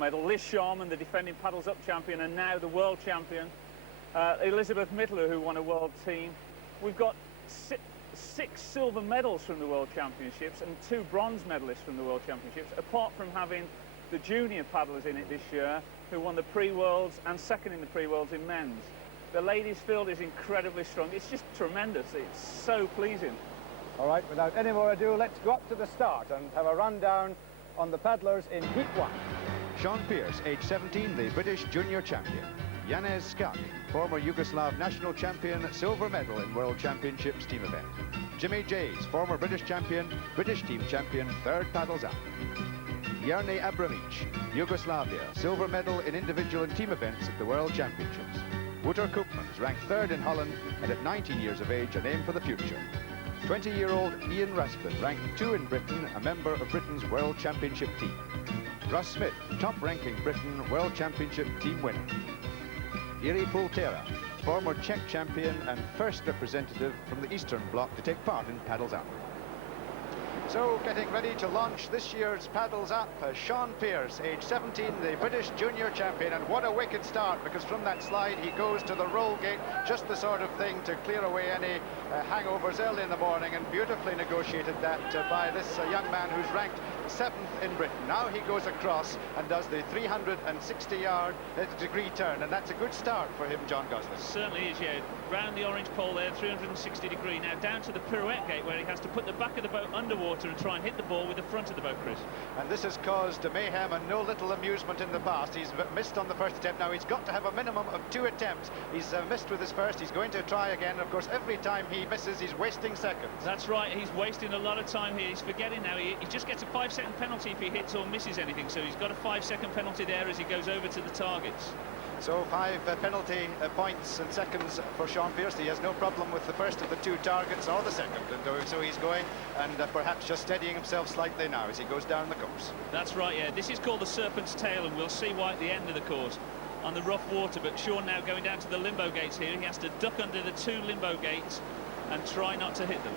medal. Liz Sharman, the defending paddles up champion and now the world champion. Elizabeth Mittler, who won a world team. We've got six silver medals from the World Championships and 2 bronze medalists from the World Championships, apart from having the junior paddlers in it this year, who won the pre-worlds and second in the pre-worlds in men's. The ladies' field is incredibly strong. It's just tremendous. It's so pleasing. All right, without any more ado, let's go up to the start and have a rundown on the paddlers in Heat 1. Shaun Pearce, age 17, the British junior champion. Janez Skak, former Yugoslav national champion, silver medal in World Championships team event. Jimmy Jays, former British champion, British team champion, 3rd paddles up. Jernej Abramic, Yugoslavia, silver medal in individual and team events at the World Championships. Wouter Koopmans, ranked 3rd in Holland and at 19 years of age, a name for the future. 20-year-old Ian Raspin, ranked 2 in Britain, a member of Britain's World Championship team. Russ Smith, top-ranking Britain World Championship team winner. Iri Pultera, former Czech champion and first representative from the Eastern Bloc to take part in Paddles Up. So, getting ready to launch this year's Paddles Up, Shaun Pearce, age 17, the British junior champion, and what a wicked start, because from that slide he goes to the roll gate, just the sort of thing to clear away any hangovers early in the morning, and beautifully negotiated that by this young man who's ranked 7th in Britain. Now he goes across and does the 360-yard degree turn, and that's a good start for him, John Gosling. Certainly is, yeah. Round the orange pole there, 360 degree. Now down to the pirouette gate, where he has to put the back of the boat underwater and try and hit the ball with the front of the boat, Chris. And this has caused mayhem and no little amusement in the past. He's missed on the first attempt. Now he's got to have a minimum of 2 attempts. He's missed with his first. He's going to try again. Of course, every time he misses, he's wasting seconds. That's right. He's wasting a lot of time here. He's forgetting now. He just gets a 5-second penalty if he hits or misses anything. So he's got a 5-second penalty there as he goes over to the targets. So 5 penalty points and seconds for Shaun Pearce. He has no problem with the first of the 2 targets or the second, and so he's going and perhaps just steadying himself slightly now as he goes down the course. That's right, yeah. This is called the Serpent's Tail, and we'll see why at the end of the course on the rough water. But Shaun now going down to the limbo gates here. He has to duck under the 2 limbo gates and try not to hit them.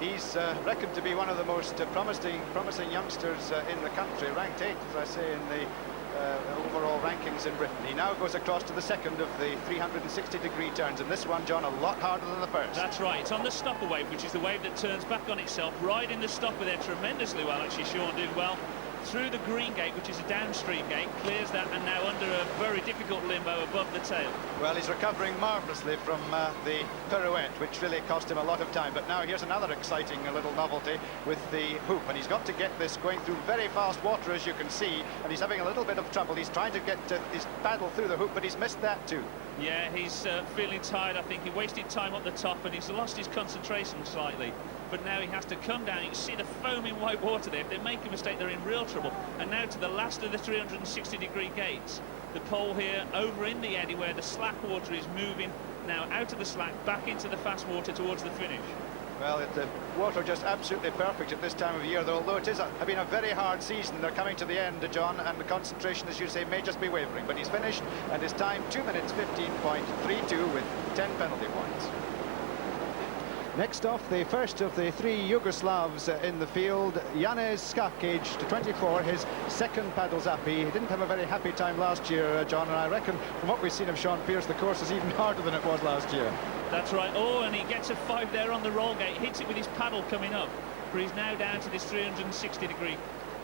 He's reckoned to be one of the most promising youngsters in the country, ranked 8th, as I say, in the overall rankings in Britain. He now goes across to the second of the 360-degree turns, and this one, John, a lot harder than the first. That's right. It's on the stopper wave, which is the wave that turns back on itself, riding the stopper there tremendously well. Actually, Shaun did well. Through the green gate, which is a downstream gate, clears that, and now under a very difficult limbo above the tail. Well, he's recovering marvellously from the pirouette, which really cost him a lot of time. But now here's another exciting little novelty with the hoop, and he's got to get this going through very fast water, as you can see, and he's having a little bit of trouble. He's trying to get his paddle through the hoop, but he's missed that too. Yeah, he's feeling tired. I think he wasted time up the top, and he's lost his concentration slightly. But now he has to come down. You can see the foaming white water there. If they make a mistake, they're in real trouble. And now to the last of the 360-degree gates. The pole here over in the eddy where the slack water is moving now out of the slack, back into the fast water towards the finish. Well, the water just absolutely perfect at this time of year, though, although it has been a very hard season. They're coming to the end, John, and the concentration, as you say, may just be wavering. But he's finished, and his time 2 minutes 15.32 with 10 penalty points. Next off, the first of the 3 Yugoslavs in the field, Janez Skak, aged 24, his 2nd paddles up. He didn't have a very happy time last year, John, and I reckon from what we've seen of Shaun Pearce, the course is even harder than it was last year. That's right. Oh, and he gets a 5 there on the roll gate, hits it with his paddle coming up, but he's now down to this 360-degree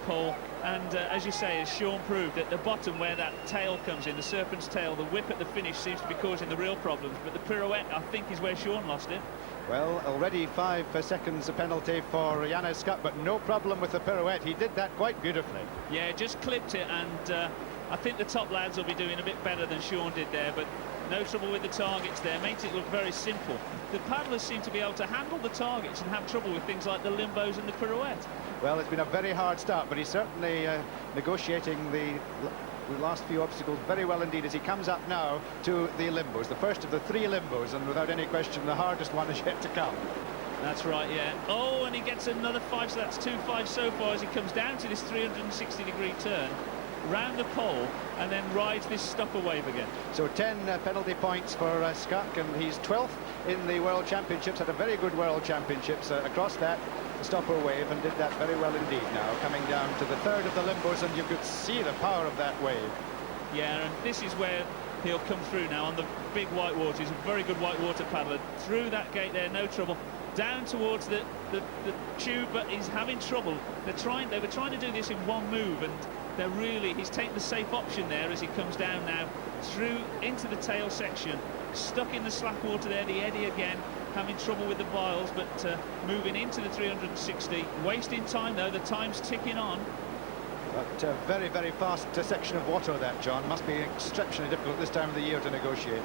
pole. And as you say, as Shaun proved, at the bottom where that tail comes in, the serpent's tail, the whip at the finish seems to be causing the real problems, but the pirouette, I think, is where Shaun lost it. Well, already 5 seconds a penalty for Janez Skak, but no problem with the pirouette. He did that quite beautifully. Yeah, just clipped it, and I think the top lads will be doing a bit better than Shaun did there, but no trouble with the targets there. Makes it look very simple. The paddlers seem to be able to handle the targets and have trouble with things like the limbos and the pirouette. Well, it's been a very hard start, but he's certainly negotiating the last few obstacles very well indeed as he comes up now to the limbos, the first of the 3 limbos, and without any question the hardest one is yet to come. That's right, yeah. Oh, and he gets another 5, so that's 2 5s so far as he comes down to this 360-degree turn. round the pole and then rides this stopper wave again. So 10 penalty points for Skak, and he's 12th in the World Championships, had a very good World Championships across that stopper wave, and did that very well indeed. Now coming down to the third of the limbos, and you could see the power of that wave. Yeah, and this is where he'll come through now on the big white water. He's a very good white water paddler. Through that gate there, no trouble. Down towards the tube, but he's having trouble. They were trying to do this in one move, and he's taken the safe option there as he comes down now through into the tail section. Stuck in the slack water there, the eddy again, having trouble with the biles, but moving into the 360. Wasting time though, the time's ticking on. But very, very fast section of water that, John. Must be exceptionally difficult this time of the year to negotiate.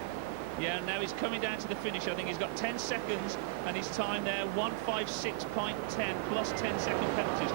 Yeah, now he's coming down to the finish. I think he's got 10 seconds, and his time there, 1:56.10 plus 10-second penalties.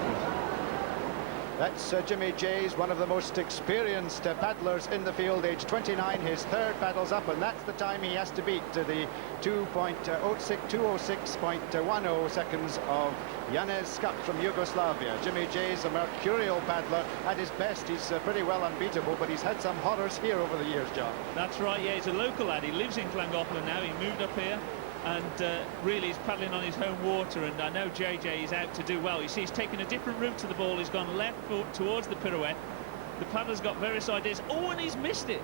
That's Jimmy Jays, one of the most experienced paddlers in the field, age 29. His third paddle's up, and that's the time he has to beat, the 2:06.10 seconds of Janez Skak from Yugoslavia. Jimmy Jays, a mercurial paddler. At his best, he's pretty well unbeatable, but he's had some horrors here over the years, John. That's right, yeah, he's a local lad. He lives in Llangollen now. He moved up here, and really he's paddling on his home water, and I know JJ is out to do well. You see, he's taken a different route to the ball. He's gone left towards the pirouette. The paddler's got various ideas. Oh, and he's missed it.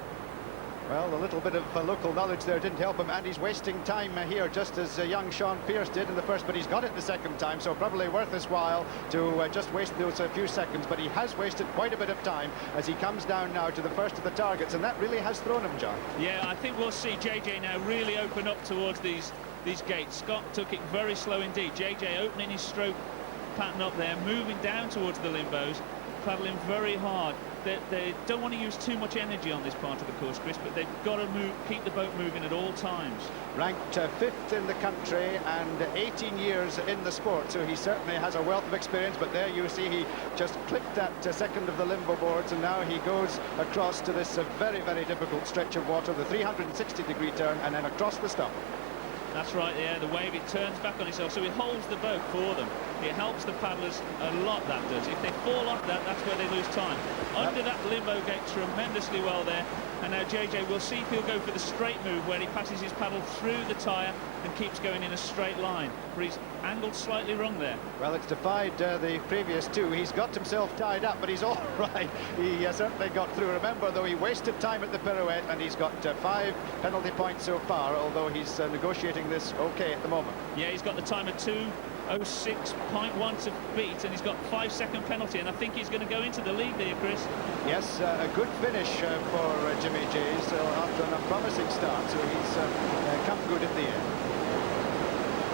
Well, a little bit of local knowledge there didn't help him, and he's wasting time here, just as young Shaun Pearce did in the first, but he's got it the second time, so probably worth his while to just waste those few seconds. But he has wasted quite a bit of time as he comes down now to the first of the targets, and that really has thrown him, John. Yeah, I think we'll see JJ now really open up towards these gates. Scott took it very slow indeed. JJ opening his stroke pattern up there, moving down towards the limbos, paddling very hard. They don't want to use too much energy on this part of the course, Chris, but they've got to keep the boat moving at all times. Ranked 5th in the country and 18 years in the sport, so he certainly has a wealth of experience. But there you see he just clipped that second of the limbo boards, and now he goes across to this very, very difficult stretch of water, the 360-degree turn, and then across the stop. That's right, yeah, the wave, it turns back on itself, so it holds the boat for them. It helps the paddlers a lot, that does. If they fall off that, that's where they lose time. Under that limbo gate tremendously well there, and now JJ, we'll see if he'll go for the straight move where he passes his paddle through the tyre and keeps going in a straight line, where he's angled slightly wrong there. Well, it's defied the previous two. He's got himself tied up, but he's all right. He certainly got through. Remember, though, he wasted time at the pirouette, and he's got 5 penalty points so far, although he's negotiating this okay at the moment. Yeah, he's got the time of 2:06.1 to beat, and he's got 5-second penalty, and I think he's going to go into the lead there, Chris. Yes, a good finish for Jimmy Jays after a promising start, so he's come good at the end.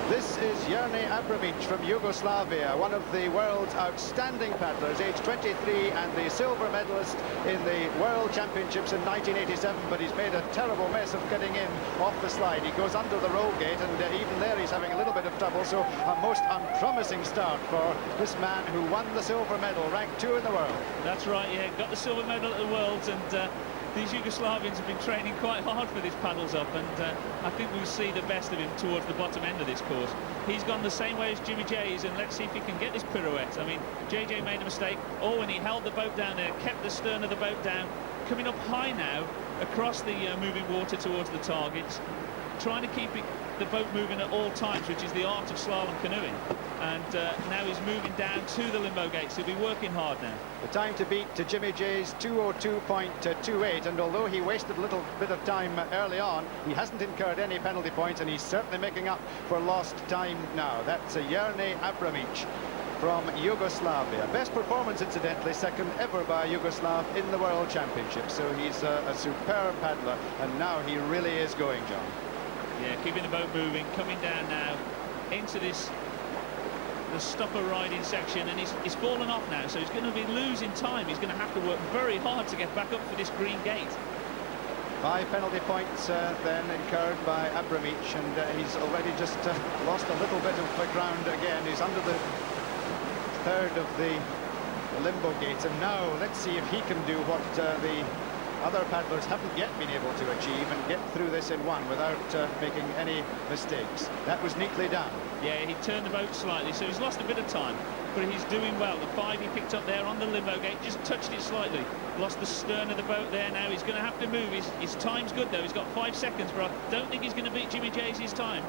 This is Jernej Abramic from Yugoslavia, one of the world's outstanding paddlers, age 23 and the silver medalist in the World Championships in 1987, but he's made a terrible mess of getting in off the slide. He goes under the roll gate, and even there he's having a little bit of trouble, so a most unpromising start for this man who won the silver medal, ranked 2 in the world. That's right, yeah, got the silver medal at the Worlds, and these Yugoslavians have been training quite hard for this paddles up, and I think we'll see the best of him towards the bottom end of this course. He's gone the same way as Jimmy Jays, and let's see if he can get this pirouette. I mean, JJ made a mistake. Oh, and he held the boat down there, kept the stern of the boat down, coming up high now across the moving water towards the targets, trying to keep the boat moving at all times, which is the art of slalom canoeing. And now he's moving down to the limbo gates. He'll be working hard now. The time to beat to Jimmy Jays, 2:02.28, and although he wasted a little bit of time early on, he hasn't incurred any penalty points, and he's certainly making up for lost time now. That's Jernej Abramic from Yugoslavia. Best performance, incidentally, second ever by a Yugoslav in the World Championship. So he's a superb paddler, and now he really is going, John. Yeah, keeping the boat moving, coming down now into the stopper riding section, and he's fallen off now, so he's going to be losing time. He's going to have to work very hard to get back up for this green gate. 5 penalty points then incurred by Abramic, and he's already just lost a little bit of ground again. He's under the third of the limbo gates, and now let's see if he can do what the other paddlers haven't yet been able to achieve, and get through this in one without making any mistakes. That was neatly done. Yeah, he turned the boat slightly, so he's lost a bit of time. but he's doing well. The 5 he picked up there on the limbo gate, just touched it slightly. Lost the stern of the boat there now. He's going to have to move. His time's good, though. He's got 5 seconds, but I don't think he's going to beat Jimmy Jay's time.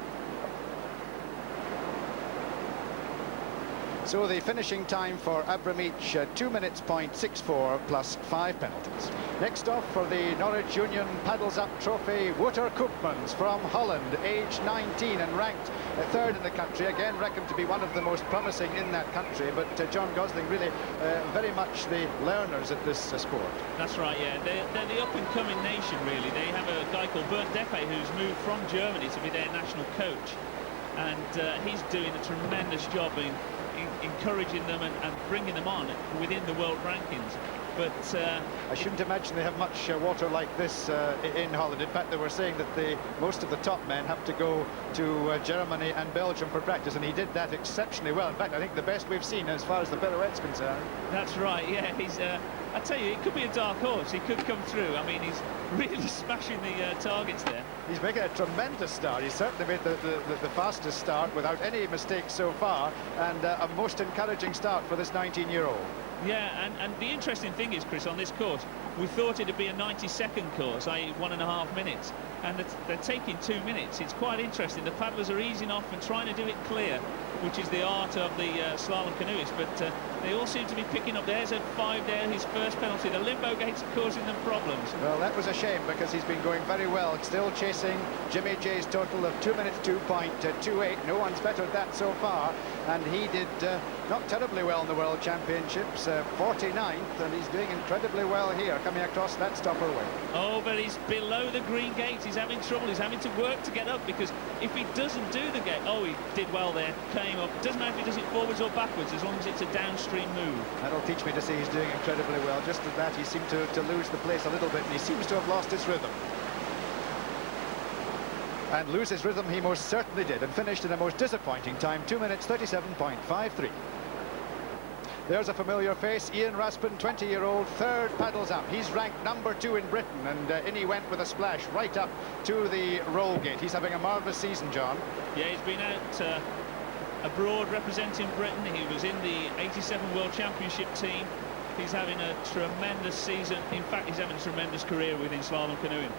So the finishing time for Abramich, 2 minutes .64 plus 5 penalties. Next off for the Norwich Union Paddles Up Trophy, Wouter Koopmans from Holland, aged 19 and ranked 3rd in the country. Again, reckoned to be one of the most promising in that country, but John Gosling really very much the learners at this sport. That's right, yeah. They're the up-and-coming nation, really. They have a guy called Bernd Deppe who's moved from Germany to be their national coach, and he's doing a tremendous job in encouraging them and bringing them on within the world rankings. But I shouldn't imagine they have much water like this in Holland. In fact, they were saying that most of the top men have to go to Germany and Belgium for practice, and he did that exceptionally well. In fact, I think the best we've seen as far as the pirouette's concerned. That's right, yeah. He's I tell you, it could be a dark horse. He could come through. I mean, he's really smashing the targets there. He's making a tremendous start. He's certainly made the fastest start without any mistakes so far, and a most encouraging start for this 19-year-old. Yeah, and the interesting thing is, Chris, on this course, we thought it'd be a 90-second course, i.e. 1.5 minutes, and they're taking 2 minutes. It's quite interesting. The paddlers are easing off and trying to do it clear, which is the art of the slalom canoeist, but they all seem to be picking up. There's a 5 there, his first penalty. The limbo gates are causing them problems. Well, that was a shame, because he's been going very well, still chasing Jimmy Jay's total of 2 minutes 2.28. No one's bettered that so far, and he did not terribly well in the World Championships, 49th, and he's doing incredibly well here, coming across that stopperway. Oh, but he's below the green gate. He's having trouble. He's having to work to get up, because if he doesn't do the gate, oh, he did well there, came up. It doesn't matter if he does it forwards or backwards, as long as it's a downstream move. That'll teach me to say he's doing incredibly well. Just at that, he seemed to lose the place a little bit, and he seems to have lost his rhythm. And lose his rhythm he most certainly did, and finished in a most disappointing time, 2 minutes 37.53. There's a familiar face, Ian Raspin, 20-year-old, 3rd paddles up. He's ranked number 2 in Britain, and in he went with a splash right up to the roll gate. He's having a marvellous season, John. Yeah, he's been out abroad representing Britain. He was in the '87 World Championship team. He's having a tremendous season. In fact, he's having a tremendous career within slalom canoeing.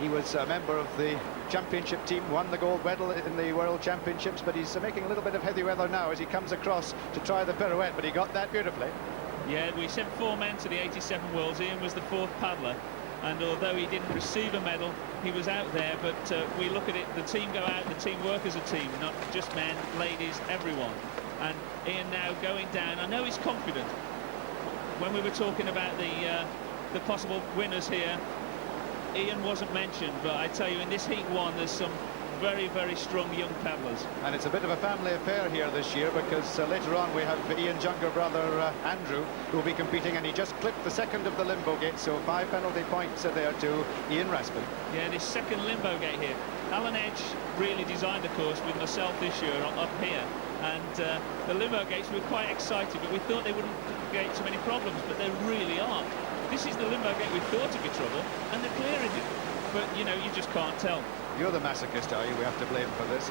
He was a member of the championship team, won the gold medal in the World Championships, but he's making a little bit of heavy weather now as he comes across to try the pirouette, but he got that beautifully. Yeah, we sent 4 men to the '87 Worlds. Ian was the 4th paddler, and although he didn't receive a medal, he was out there. But we look at it, the team go out, the team work as a team, not just men, ladies, everyone. And Ian now going down. I know he's confident. When we were talking about the possible winners here, Ian wasn't mentioned, but I tell you, in this Heat 1, there's some very, very strong young paddlers. And it's a bit of a family affair here this year, because later on we have Ian's younger brother, Andrew, who will be competing, and he just clipped the 2nd of the limbo gate, so 5 penalty points are there to Ian Raspin. Yeah, this 2nd limbo gate here. Alan Edge really designed the course with myself this year up here, and the limbo gates, we were quite excited, but we thought they wouldn't create so many problems, but they really are. This is the limbo gate we thought would be trouble, and they're clearing it. But, you know, you just can't tell. You're the masochist, are you? We have to blame for this.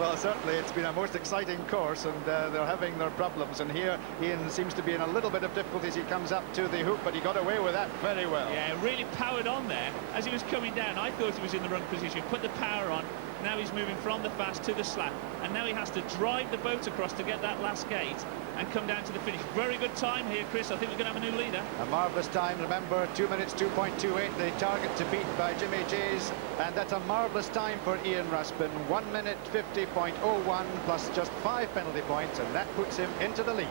Well, certainly it's been a most exciting course, and they're having their problems. And here, Ian seems to be in a little bit of difficulties. He comes up to the hoop, but he got away with that very well. Yeah, really powered on there. As he was coming down, I thought he was in the wrong position. Put the power on. Now he's moving from the fast to the slack, and now he has to drive the boat across to get that last gate and come down to the finish. Very good time here, Chris. I think we're going to have a new leader. A marvellous time. Remember, 2 minutes 2.28, the target to beat by Jimmy Jay's, and that's a marvellous time for Ian Raspin. 1 minute 50.01 plus just 5 penalty points, and that puts him into the lead.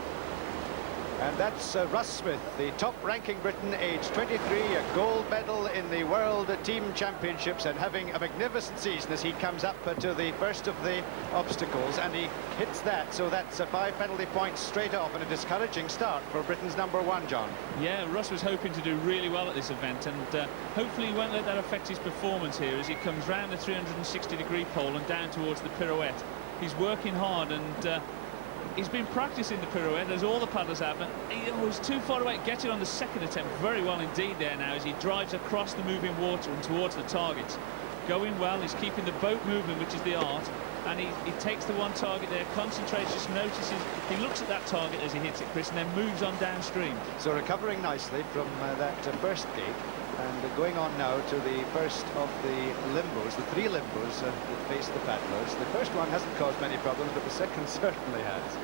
And that's Russ Smith, the top-ranking Briton, aged 23, a gold medal in the World Team Championships, and having a magnificent season as he comes up to the first of the obstacles, and he hits that, so that's 5 penalty points straight off, and a discouraging start for Britain's number 1, John. Yeah, Russ was hoping to do really well at this event, and hopefully he won't let that affect his performance here as he comes round the 360-degree pole and down towards the pirouette. He's working hard, and he's been practicing the pirouette, as all the paddlers have, and he was too far away to get it on the 2nd attempt. Very well indeed there now as he drives across the moving water and towards the targets. Going well, he's keeping the boat moving, which is the art, and he takes the one target there, concentrates, just notices, he looks at that target as he hits it, Chris, and then moves on downstream. So recovering nicely from that first gate, and going on now to the first of the limbos, the three limbos that face the paddlers. The first one hasn't caused many problems, but the second certainly has.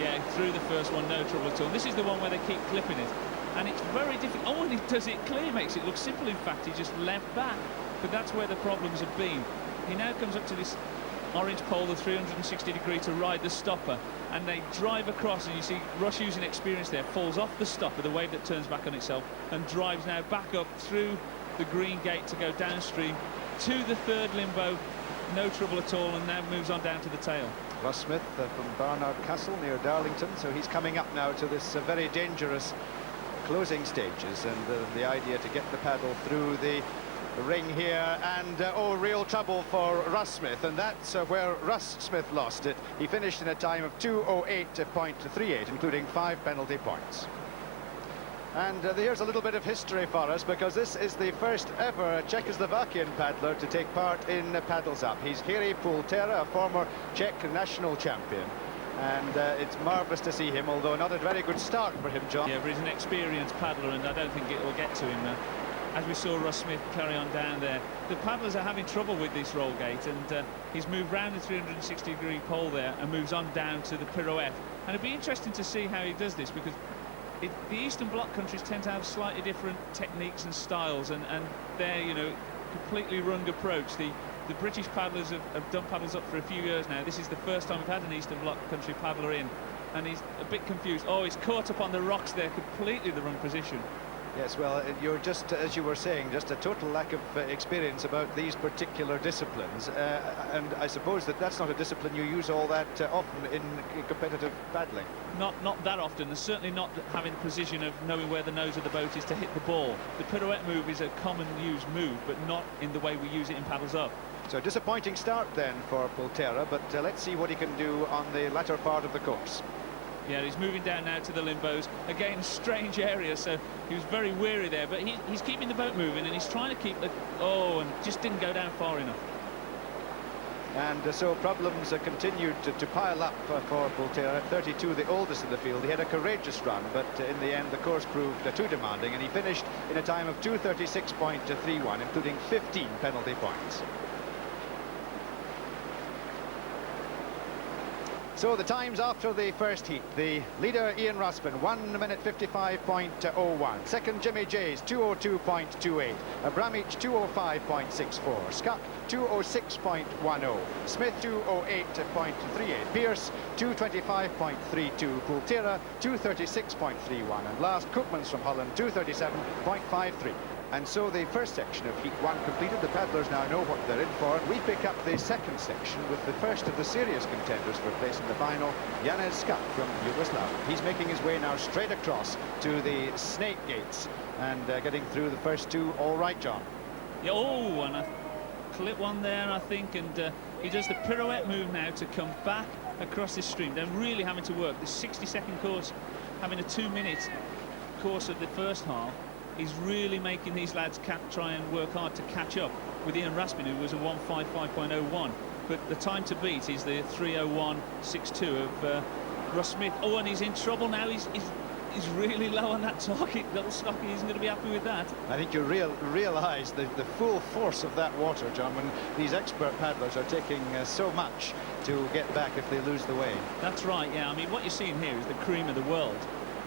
Yeah, through the first one, no trouble at all. This is the one where they keep clipping it, and it's very difficult. Oh, and he does it clear, makes it look simple. In fact, he just leapt back, but that's where the problems have been. He now comes up to this orange pole, the 360-degree, to ride the stopper, and they drive across, and you see Russ, using experience there, falls off the stopper, the wave that turns back on itself, and drives now back up through the green gate to go downstream to the third limbo. No trouble at all, and now moves on down to the tail. Russ Smith from Barnard Castle near Darlington, so he's coming up now to this very dangerous closing stages, and the idea to get the paddle through the ring here, and oh, real trouble for Russ Smith, and that's where Russ Smith lost it. He finished in a time of 2:08.38, including 5 penalty points. And here's a little bit of history for us, because this is the first ever Czechoslovakian paddler to take part in Paddles Up. He's Jiří Pultera, a former Czech national champion, and it's marvellous to see him, although not a very good start for him, John. Yeah, but he's an experienced paddler, and I don't think it will get to him. As we saw Russ Smith carry on down there, the paddlers are having trouble with this roll gate, and he's moved round the 360-degree pole there and moves on down to the pirouette. And it'd be interesting to see how he does this, because the Eastern Bloc countries tend to have slightly different techniques and styles, and their, you know, completely wrong approach. The British paddlers have done Paddles Up for a few years now. This is the first time we've had an Eastern Bloc country paddler in, and he's a bit confused. Oh, he's caught up on the rocks there, completely the wrong position. Yes, well, you're just, as you were saying, just a total lack of experience about these particular disciplines, and I suppose that's not a discipline you use all that often in competitive paddling. Not that often, and certainly not having the precision of knowing where the nose of the boat is to hit the ball. The pirouette move is a common used move, but not in the way we use it in Paddles Up. So a disappointing start then for Pultera, but let's see what he can do on the latter part of the course. Yeah, he's moving down now to the limbos. Again, strange area, so he was very weary there, but he's keeping the boat moving, and he's trying to keep the... Oh, and just didn't go down far enough. And so problems continued to pile up for Pultera. At 32, the oldest in the field. He had a courageous run, but in the end the course proved too demanding, and he finished in a time of 2:36.31, including 15 penalty points. So the times after the first heat: the leader Ian Ruspin, 1 minute 55.01. Second Jimmy Jays, 2:02.28. Abramic, 2:05.64. Scott, 2:06.10. Smith, 2:08.38. Pierce, 2:25.32. Pultera, 2:36.31. And last, Koopmans from Holland, 2:37.53. And so the first section of Heat 1 completed. The paddlers now know what they're in for. We pick up the second section with the first of the serious contenders for place in the final, Janez Skak from Yugoslavia. He's making his way now straight across to the snake gates and getting through the first two all right, John. Yeah, oh, and a clip one there, I think, and he does the pirouette move now to come back across this stream. They're really having to work. This 60-second course, having a 2-minute course of the first half, is really making these lads try and work hard to catch up with Ian Raspin, who was a 1:55.01. But the time to beat is the 3:01.62 of Russ Smith. Oh, and he's in trouble now. He's really low on that target. Little Stocky isn't going to be happy with that. I think you realise the full force of that water, John, when these expert paddlers are taking so much to get back if they lose the way. That's right, yeah. I mean, what you're seeing here is the cream of the world,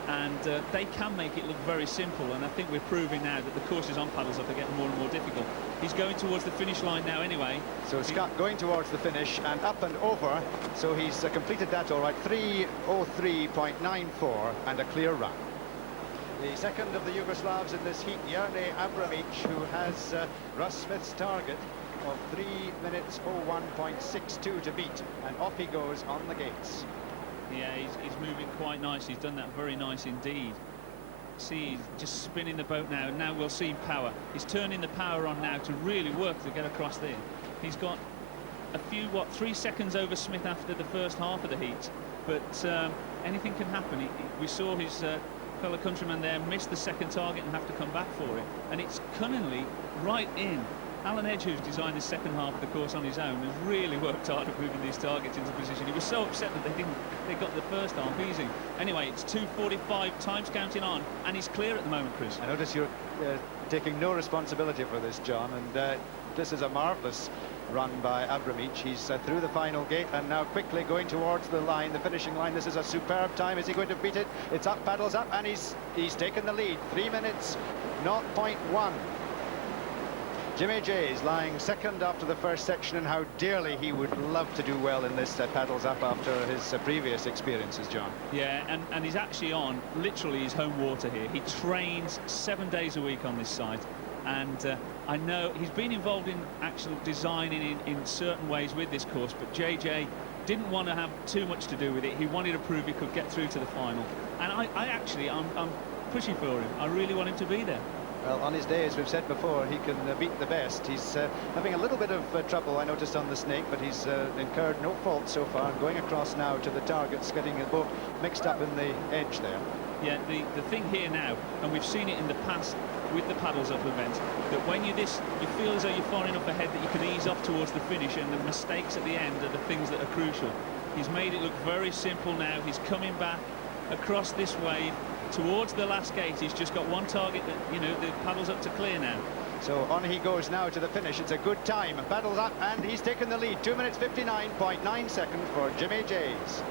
and they can make it look very simple, and I think we're proving now that the courses on Paddles Up are getting more and more difficult. He's going towards the finish line now anyway. So Scott going towards the finish and up and over, so he's completed that all right. 3:03.94 and a clear run. The second of the Yugoslavs in this heat, Jernej Abramic, who has Russ Smith's target of 3 minutes 01.62 to beat, and off he goes on the gates. Yeah, he's moving quite nice. He's done that very nice indeed. See, he's just spinning the boat now. Now we'll see power. He's turning the power on now to really work to get across there. He's got a few, 3 seconds over Smith after the first half of the heat. But anything can happen. We saw his fellow countryman there miss the second target and have to come back for it. And it's cunningly right in Alan Edge, who's designed the second half of the course on his own, has really worked hard at moving these targets into position. He was so upset that they got the first half easy. Anyway, it's 2:45, time's counting on, and he's clear at the moment, Chris. I notice you're taking no responsibility for this, John, and this is a marvellous run by Abramic. He's through the final gate and now quickly going towards the line, the finishing line. This is a superb time. Is he going to beat it? It's up, paddles up, and he's taken the lead. 3 minutes 0.1. Jimmy Jay's lying second after the first section, and how dearly he would love to do well in this paddles up after his previous experiences, John. Yeah, and he's actually on literally his home water here. He trains 7 days a week on this site, and I know he's been involved in actual designing in certain ways with this course, but JJ didn't want to have too much to do with it. He wanted to prove he could get through to the final, and I'm pushing for him. I really want him to be there. Well, on his day, as we've said before, he can beat the best. He's having a little bit of trouble, I noticed, on the snake, but he's incurred no fault so far. Going across now to the targets, getting the boat mixed up in the edge there. Yeah, the thing here now, and we've seen it in the past with the paddles up event, that when you feel as though you're far enough ahead that you can ease off towards the finish, and the mistakes at the end are the things that are crucial. He's made it look very simple now. He's coming back across this wave towards the last gate. He's just got one target that, you know, the paddles up to clear now. So on he goes now to the finish. It's a good time. Paddles up, and he's taken the lead. 2 minutes 59.9 seconds for Jimmy Jays.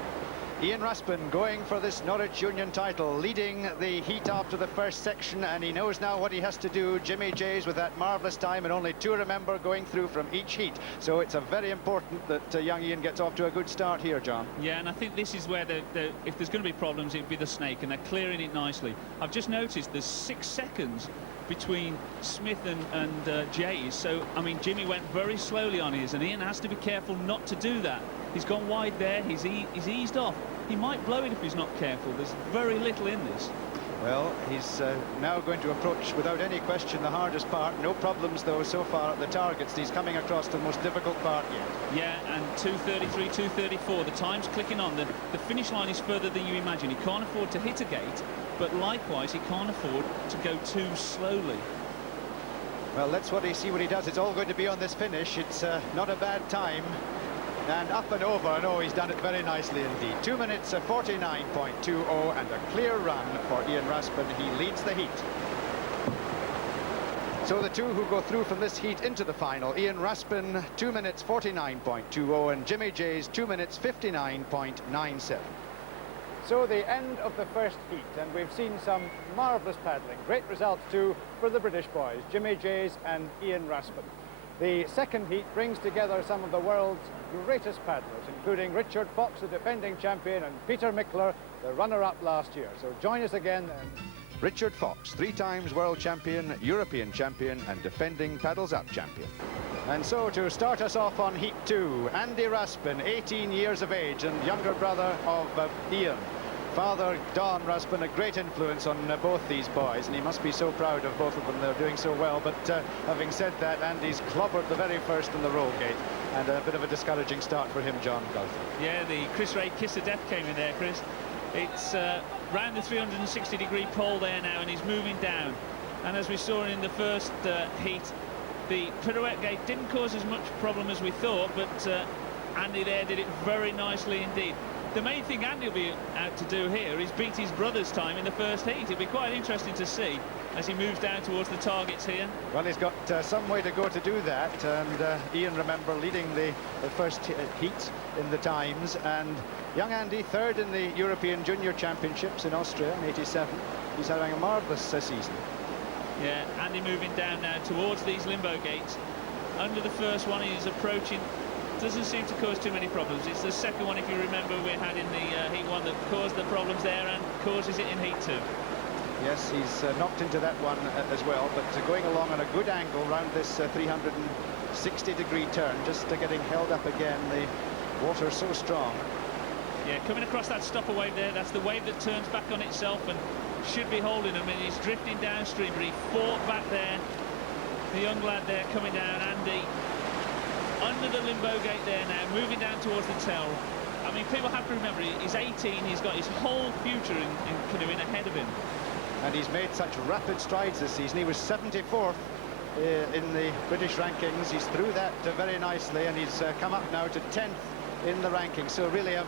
Ian Raspin going for this Norwich Union title, leading the heat after the first section, and he knows now what he has to do. Jimmy Jays with that marvellous time, and only 2, remember, going through from each heat. So it's a very important that young Ian gets off to a good start here, John. Yeah, and I think this is where if there's going to be problems, it'd be the snake, and they're clearing it nicely. I've just noticed there's 6 seconds between Smith and Jays, so I mean Jimmy went very slowly on his, and Ian has to be careful not to do that. He's gone wide there, he's eased off. He might blow it if he's not careful. There's very little in this. Well, he's now going to approach, without any question, the hardest part. No problems, though, so far at the targets. He's coming across the most difficult part yet. Yeah, and 2:33, 2:34. The time's clicking on. The finish line is further than you imagine. He can't afford to hit a gate, but likewise, he can't afford to go too slowly. Well, let's see what he does. It's all going to be on this finish. It's not a bad time. And up and over, and oh, he's done it very nicely indeed. 2 minutes 49.20, and a clear run for Ian Raspin. He leads the heat. So the two who go through from this heat into the final, Ian Raspin 2 minutes 49.20, and Jimmy Jays 2 minutes 59.97. So the end of the first heat, and we've seen some marvellous paddling. Great results too for the British boys, Jimmy Jays and Ian Raspin. The second heat brings together some of the world's greatest paddlers, including Richard Fox, the defending champion, and Peter Mickler, the runner-up last year. So join us again. Richard Fox, 3 times world champion, European champion, and defending paddles up champion. And so to start us off on heat 2, Andy Raspin, 18 years of age and younger brother of Ian. Father Don Raspin, a great influence on both these boys, and he must be so proud of both of them. They're doing so well, but having said that, Andy's clobbered the very first in the roll gate, and a bit of a discouraging start for him, John. Yeah, the Chris Ray kiss of death came in there, Chris. It's round the 360-degree pole there now, and he's moving down. And as we saw in the first heat, the pirouette gate didn't cause as much problem as we thought, but Andy there did it very nicely indeed. The main thing Andy will be out to do here is beat his brother's time in the first heat. It'll be quite interesting to see as he moves down towards the targets here. Well, he's got some way to go to do that, and Ian, remember, leading the first heat in the times, and young Andy third in the European Junior Championships in Austria in '87. He's having a marvellous season. Yeah, Andy moving down now towards these limbo gates. Under the first one, he's approaching. Doesn't seem to cause too many problems. It's the second one, if you remember, we had in the heat 1 that caused the problems there and causes it in heat 2. Yes, he's knocked into that one as well, but going along on a good angle round this 360-degree turn, just getting held up again. The water's so strong. Yeah, coming across that stopper wave there, that's the wave that turns back on itself and should be holding him, and he's drifting downstream, but he fought back there. The young lad there coming down, Andy, under the limbo gate there now, moving down towards the tail. I mean, people have to remember, he's 18, he's got his whole future in canoeing ahead of him. And he's made such rapid strides this season. He was 74th in the British rankings. He's through that very nicely, and he's come up now to 10th in the ranking. So really a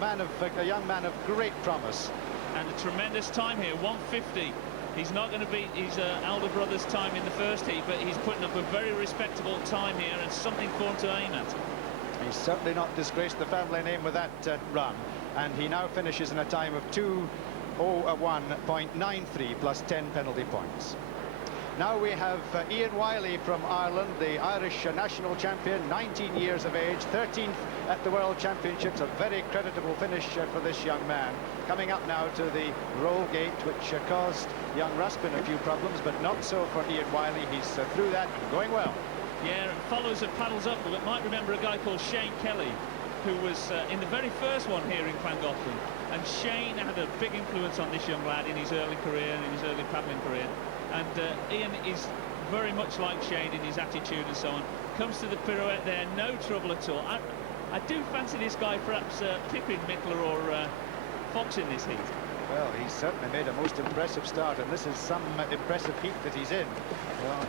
young man of great promise. And a tremendous time here, 150. He's not going to beat his elder brother's time in the first heat, but he's putting up a very respectable time here and something for him to aim at. He's certainly not disgraced the family name with that run, and he now finishes in a time of 2:01.93 plus 10 penalty points. Now we have Ian Wiley from Ireland, the Irish national champion, 19 years of age, 13th at the World Championships. A very creditable finish for this young man. Coming up now to the roll gate, which caused young Rasbo a few problems, but not so for Ian Wiley. He's through that and going well. Yeah, and followers of Paddles Up might remember a guy called Shane Kelly, who was in the very first one here in Llangollen. And Shane had a big influence on this young lad in his early career and in his early paddling career. And Ian is very much like Shane in his attitude and so on. Comes to the pirouette there, no trouble at all. I do fancy this guy perhaps pipping Mittler or Fox in this heat. Well, he's certainly made a most impressive start, and this is some impressive heat that he's in. Well,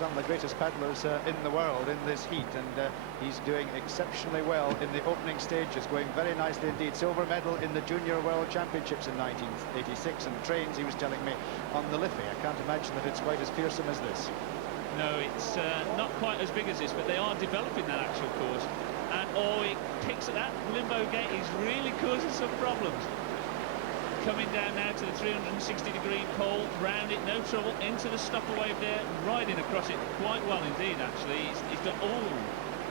some of the greatest paddlers in the world in this heat, and he's doing exceptionally well in the opening stages, going very nicely indeed. Silver medal in the Junior World Championships in 1986, and trains, he was telling me, on the Liffey. I can't imagine that it's quite as fearsome as this. No, it's not quite as big as this, but they are developing that actual course. And he picks at that limbo gate. He's really causing some problems. Coming down now to the 360-degree pole, round it, no trouble, into the stopper wave there, riding across it quite well indeed, actually. He's done,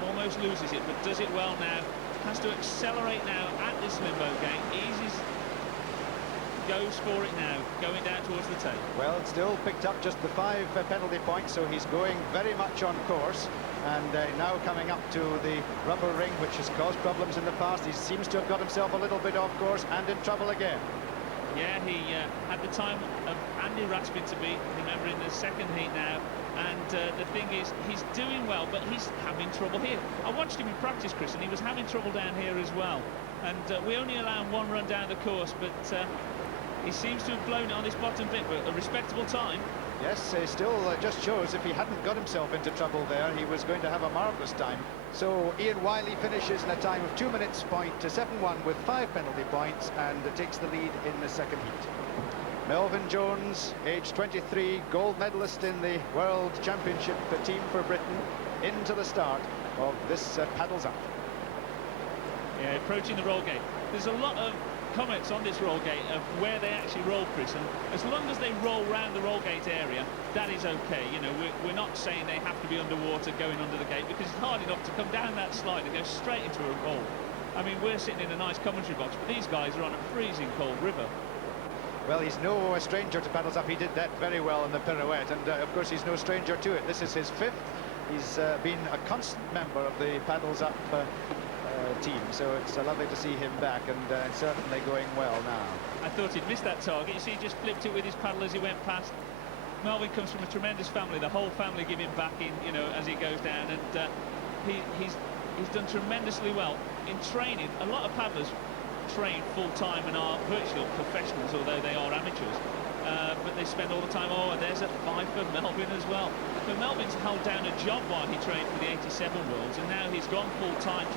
almost loses it, but does it well now. Has to accelerate now at this limbo gate. Goes for it now, going down towards the tape. Well, still picked up just the 5 penalty points, so he's going very much on course. And now coming up to the rubber ring, which has caused problems in the past. He seems to have got himself a little bit off course and in trouble again. Yeah, he had the time of Andy Raspin to beat, remember, in the second heat now. And the thing is, he's doing well, but he's having trouble here. I watched him in practice, Chris, and he was having trouble down here as well. And we only allow him 1 run down the course, but he seems to have blown it on this bottom bit, but a respectable time. Yes, still just shows if he hadn't got himself into trouble there, he was going to have a marvellous time. So Ian Wiley finishes in a time of 2:07.1 with 5 penalty points and takes the lead in the second heat. Melvin Jones, age 23, gold medalist in the World Championship team for Britain, into the start of this Paddles Up. Yeah, approaching the roll gate. There's a lot of comments on this roll gate of where they actually roll, Chris, and as long as they roll round the roll gate area, that is okay. You know, we're not saying they have to be underwater going under the gate, because it's hard enough to come down that slide and go straight into a roll. I mean, we're sitting in a nice commentary box, but these guys are on a freezing cold river. Well, he's no stranger to Paddles Up. He did that very well in the pirouette, and of course he's no stranger to it. This is his 5th. He's been a constant member of the Paddles Up team, so it's lovely to see him back, and certainly going well now. I thought he'd missed that target. You see, he just flipped it with his paddle as he went past. Melvin comes from a tremendous family. The whole family give him backing, you know, as he goes down, and he's done tremendously well in training. A lot of paddlers train full-time and are virtually professionals, although they are amateurs. But they spend all the time. Oh, and there's a 5 for Melvin as well. But Melvin's held down a job while he trained for the 87 Worlds, and now he's gone full-time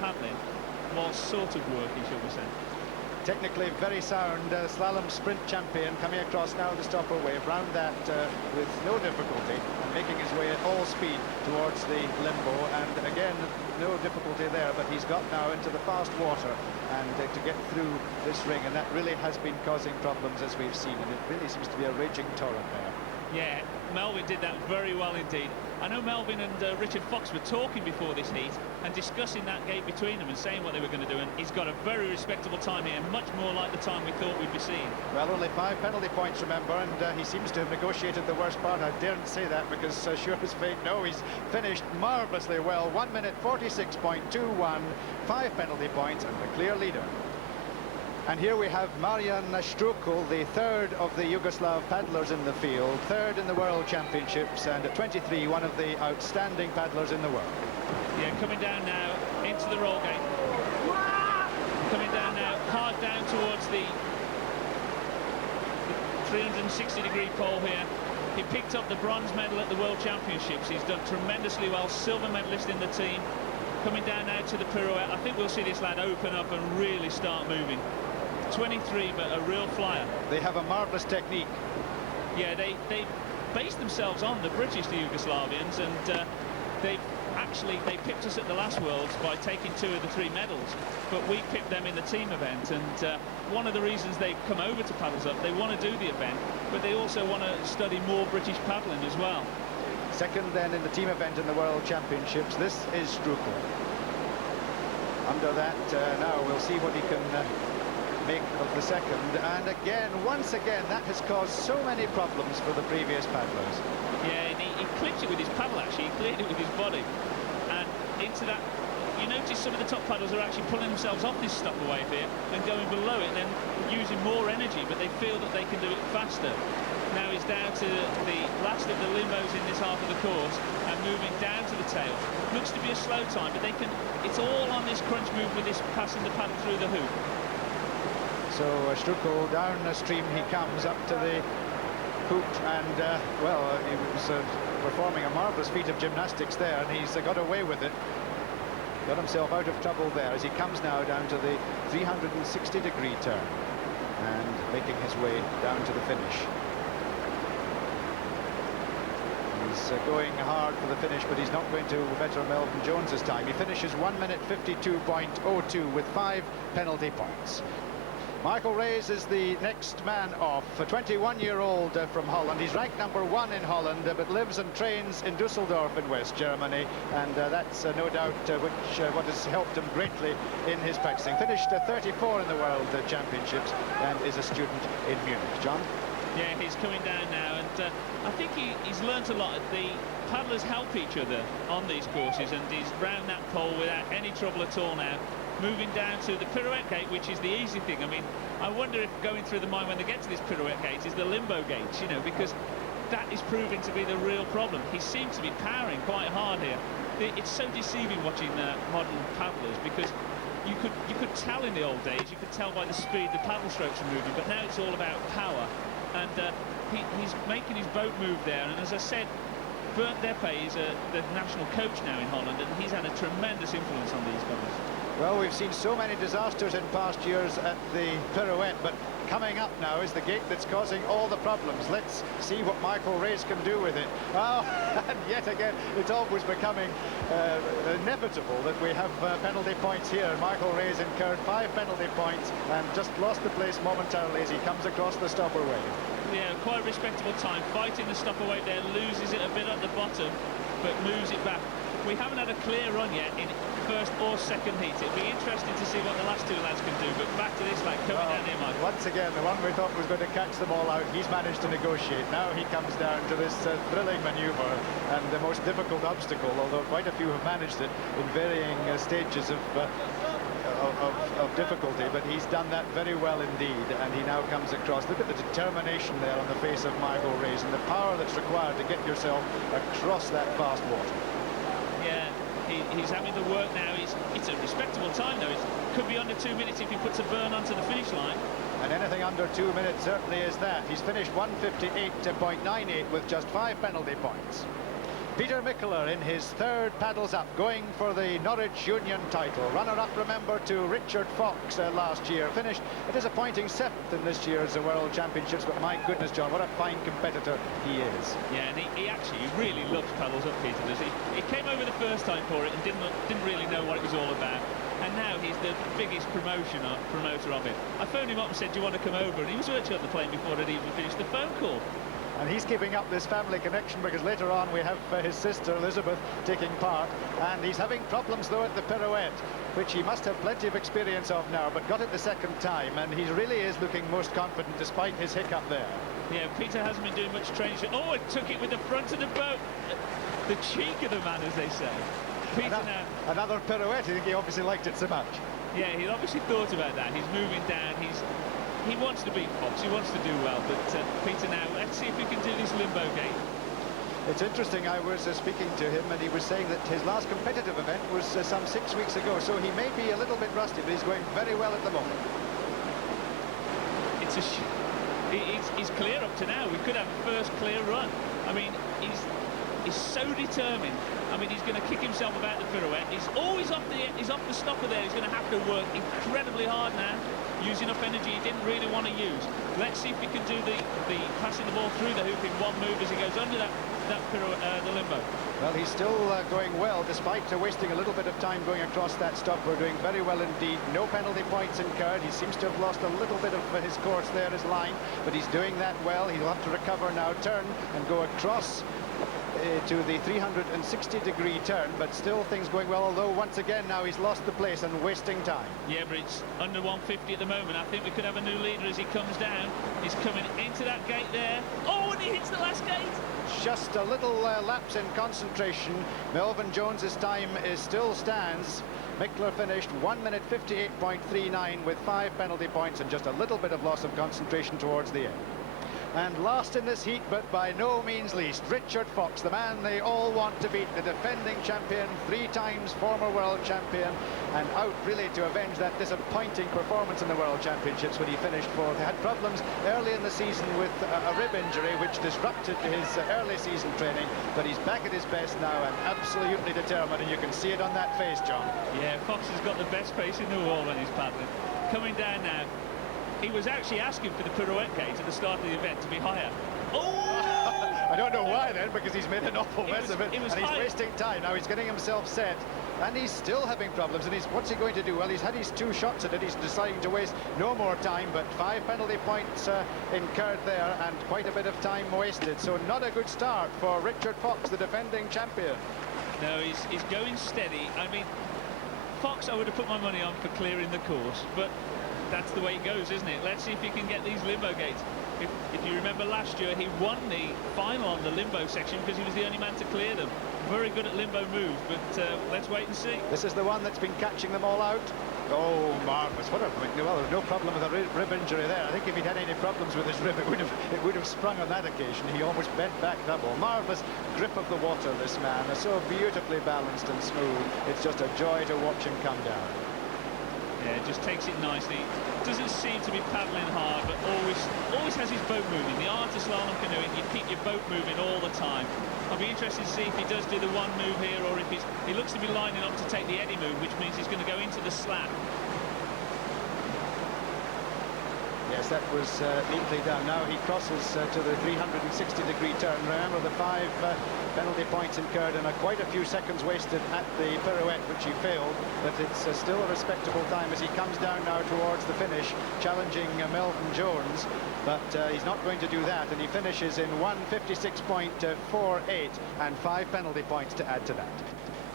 paddling while sort of working, shall we say. Technically very sound slalom sprint champion, coming across now the stopper wave, round that with no difficulty, and making his way at all speed towards the limbo, and again no difficulty there, but he's got now into the fast water and to get through this ring, and that really has been causing problems, as we've seen, and it really seems to be a raging torrent there. Yeah, Melvin did that very well indeed. I know Melvin and Richard Fox were talking before this heat and discussing that gate between them and saying what they were going to do, and he's got a very respectable time here, much more like the time we thought we'd be seeing. Well, only 5 penalty points, remember, and he seems to have negotiated the worst part. I daren't say that, because sure as fate, no, he's finished marvellously well. 1:46.21, 5 penalty points, and the clear leader. And here we have Marian Strukul, the 3rd of the Yugoslav paddlers in the field, 3rd in the World Championships, and at 23, one of the outstanding paddlers in the world. Yeah, coming down now into the roll gate. Coming down now, hard down towards the 360-degree pole here. He picked up the bronze medal at the World Championships. He's done tremendously well, silver medalist in the team. Coming down now to the pirouette, I think we'll see this lad open up and really start moving. 23, but a real flyer. They have a marvellous technique. Yeah, they based themselves on the British, the Yugoslavians, and they picked us at the last Worlds by taking 2 of the 3 medals, but we picked them in the team event, and one of the reasons they've come over to Paddles Up, they want to do the event, but they also want to study more British paddling as well. Second then in the team event in the World Championships. This is Strukel. Under that, now we'll see what he can make of the second. And again, once again, that has caused so many problems for the previous paddlers. Yeah, and he clipped it with his paddle, actually. He cleared it with his body. And into that, you notice some of the top paddlers are actually pulling themselves off this stopper wave here and going below it and then using more energy, but they feel that they can do it faster. Now he's down to the last of the limbos in this half of the course and moving down to the tail. Looks to be a slow time, but it's all on this crunch move with this passing the paddle through the hoop. So Strukel down the stream he comes up to the hoop, and well, he was performing a marvellous feat of gymnastics there, and he's got away with it. Got himself out of trouble there as he comes now down to the 360-degree turn and making his way down to the finish. He's going hard for the finish, but he's not going to better Melvin Jones's time. He finishes 1 minute 52.02 with 5 penalty points. Michael Rees is the next man off, a 21-year-old from Holland. He's ranked #1 in Holland, but lives and trains in Dusseldorf in West Germany, and that's no doubt what has helped him greatly in his practicing. Finished 34 in the World Championships and is a student in Munich. John? Yeah, he's coming down now, and I think he's learnt a lot. The paddlers help each other on these courses, and he's round that pole without any trouble at all now. Moving down to the pirouette gate, which is the easy thing. I mean, I wonder if going through the mind when they get to this pirouette gate is the limbo gate, you know, because that is proving to be the real problem. He seems to be powering quite hard here. It's so deceiving watching modern paddlers, because you could tell in the old days, you could tell by the speed the paddle strokes are moving, but now it's all about power. And he's making his boat move there, and as I said, Bernd Deppe is the national coach now in Holland, and he's had a tremendous influence on these guys. Well, we've seen so many disasters in past years at the pirouette, but coming up now is the gate that's causing all the problems. Let's see what Michael Rees can do with it. Oh, and yet again, it's almost becoming inevitable that we have penalty points here. Michael Rees incurred 5 penalty points and just lost the place momentarily as he comes across the stopper wave. Yeah, quite a respectable time. Fighting the stopper wave there, loses it a bit at the bottom, but moves it back. We haven't had a clear run yet in first or second heat. It'll be interesting to see what the last 2 lads can do, but back to this lad coming down here, Mike. Once again, the one we thought was going to catch them all out, he's managed to negotiate. Now he comes down to this thrilling manoeuvre and the most difficult obstacle, although quite a few have managed it in varying stages of difficulty, but he's done that very well indeed, and he now comes across. Look at the determination there on the face of Michael Rees and the power that's required to get yourself across that fast water. Yeah, he's having the work now. It's a respectable time though. It could be under 2 minutes if he puts a burn onto the finish line. And anything under 2 minutes certainly is that. He's finished 1:58.98 with just 5 penalty points. Peter Mikkeler in his 3rd Paddles Up, going for the Norwich Union title. Runner-up, remember, to Richard Fox last year. Finished a disappointing 7th in this year's World Championships, but my goodness, John, what a fine competitor he is. Yeah, and he actually really loves Paddles Up, Peter, does he? He came over the first time for it and didn't really know what it was all about. And now he's the biggest promoter of it. I phoned him up and said, do you want to come over? And he was virtually on the plane before I'd even finished the phone call. And he's keeping up this family connection, because later on we have his sister Elizabeth taking part, and he's having problems though at the pirouette, which he must have plenty of experience of now, but got it the second time, and he really is looking most confident despite his hiccup there. Yeah, Peter hasn't been doing much training. Oh, it took it with the front of the boat. The cheek of the man, as they say. Peter now. Another pirouette. I think he obviously liked it so much. Yeah, he obviously thought about that. He's moving down. He wants to beat Fox. He wants to do well. But Peter now, let's see if we can do this limbo game. It's interesting. I was speaking to him, and he was saying that his last competitive event was some 6 weeks ago. So he may be a little bit rusty, but he's going very well at the moment. He's clear up to now. We could have a first clear run. I mean, he's so determined. I mean, he's going to kick himself about the pirouette. He's always off the stopper there. He's going to have to work incredibly hard now, using up energy he didn't really want to use. Let's see if he can do the passing the ball through the hoop in one move as he goes under the limbo. Well, he's still going well, despite wasting a little bit of time going across that stopper, doing very well indeed. No penalty points incurred. He seems to have lost a little bit of his course there, his line, but he's doing that well. He'll have to recover now, turn and go across to the 360-degree turn, but still things going well, although once again now he's lost the place and wasting time. Yeah, but it's under 150 at the moment. I think we could have a new leader as he comes down. He's coming into that gate there. Oh, and he hits the last gate. Just a little lapse in concentration. Melvin Jones's time still stands. Mickler finished 1 minute 58.39 with 5 penalty points and just a little bit of loss of concentration towards the end. And last in this heat, but by no means least, Richard Fox, the man they all want to beat, the defending champion, 3 times former world champion, and out really to avenge that disappointing performance in the World Championships when he finished 4th. He had problems early in the season with a rib injury which disrupted his early season training, but he's back at his best now and absolutely determined, and you can see it on that face, John. Yeah, Fox has got the best pace in the world when he's paddling. Coming down now. He was actually asking for the pirouette gate at the start of the event to be higher. Oh! I don't know why then, because he's made an awful mess of it, and he's high. wasting time. Now he's getting himself set, and he's still having problems, and what's he going to do? Well, he's had his 2 shots at it. He's deciding to waste no more time, but 5 penalty points incurred there, and quite a bit of time wasted. So not a good start for Richard Fox, the defending champion. No, he's going steady. I mean, Fox, I would have put my money on for clearing the course, but that's the way it goes, isn't it? Let's see if he can get these limbo gates. If you remember last year, he won the final on the limbo section because he was the only man to clear them. Very good at limbo moves, but let's wait and see. This is the one that's been catching them all out. Oh, marvellous. What a, well, there's no problem with a rib injury there. I think if he'd had any problems with his rib, it would have sprung on that occasion. He almost bent back double. Marvellous grip of the water, this man. So beautifully balanced and smooth. It's just a joy to watch him come down. Yeah, just takes it nicely. Doesn't seem to be paddling hard, but always has his boat moving. The art of slalom canoeing, you keep your boat moving all the time. I'll be interested to see if he does do the one move here, or if he looks to be lining up to take the eddy move, which means he's going to go into the slat. Yes, that was neatly done. Now he crosses to the 360-degree turn. Remember the 5 penalty points incurred and quite a few seconds wasted at the pirouette, which he failed, but it's still a respectable time as he comes down now towards the finish, challenging Melvin Jones, but he's not going to do that, and he finishes in 1:56.48 and 5 penalty points to add to that.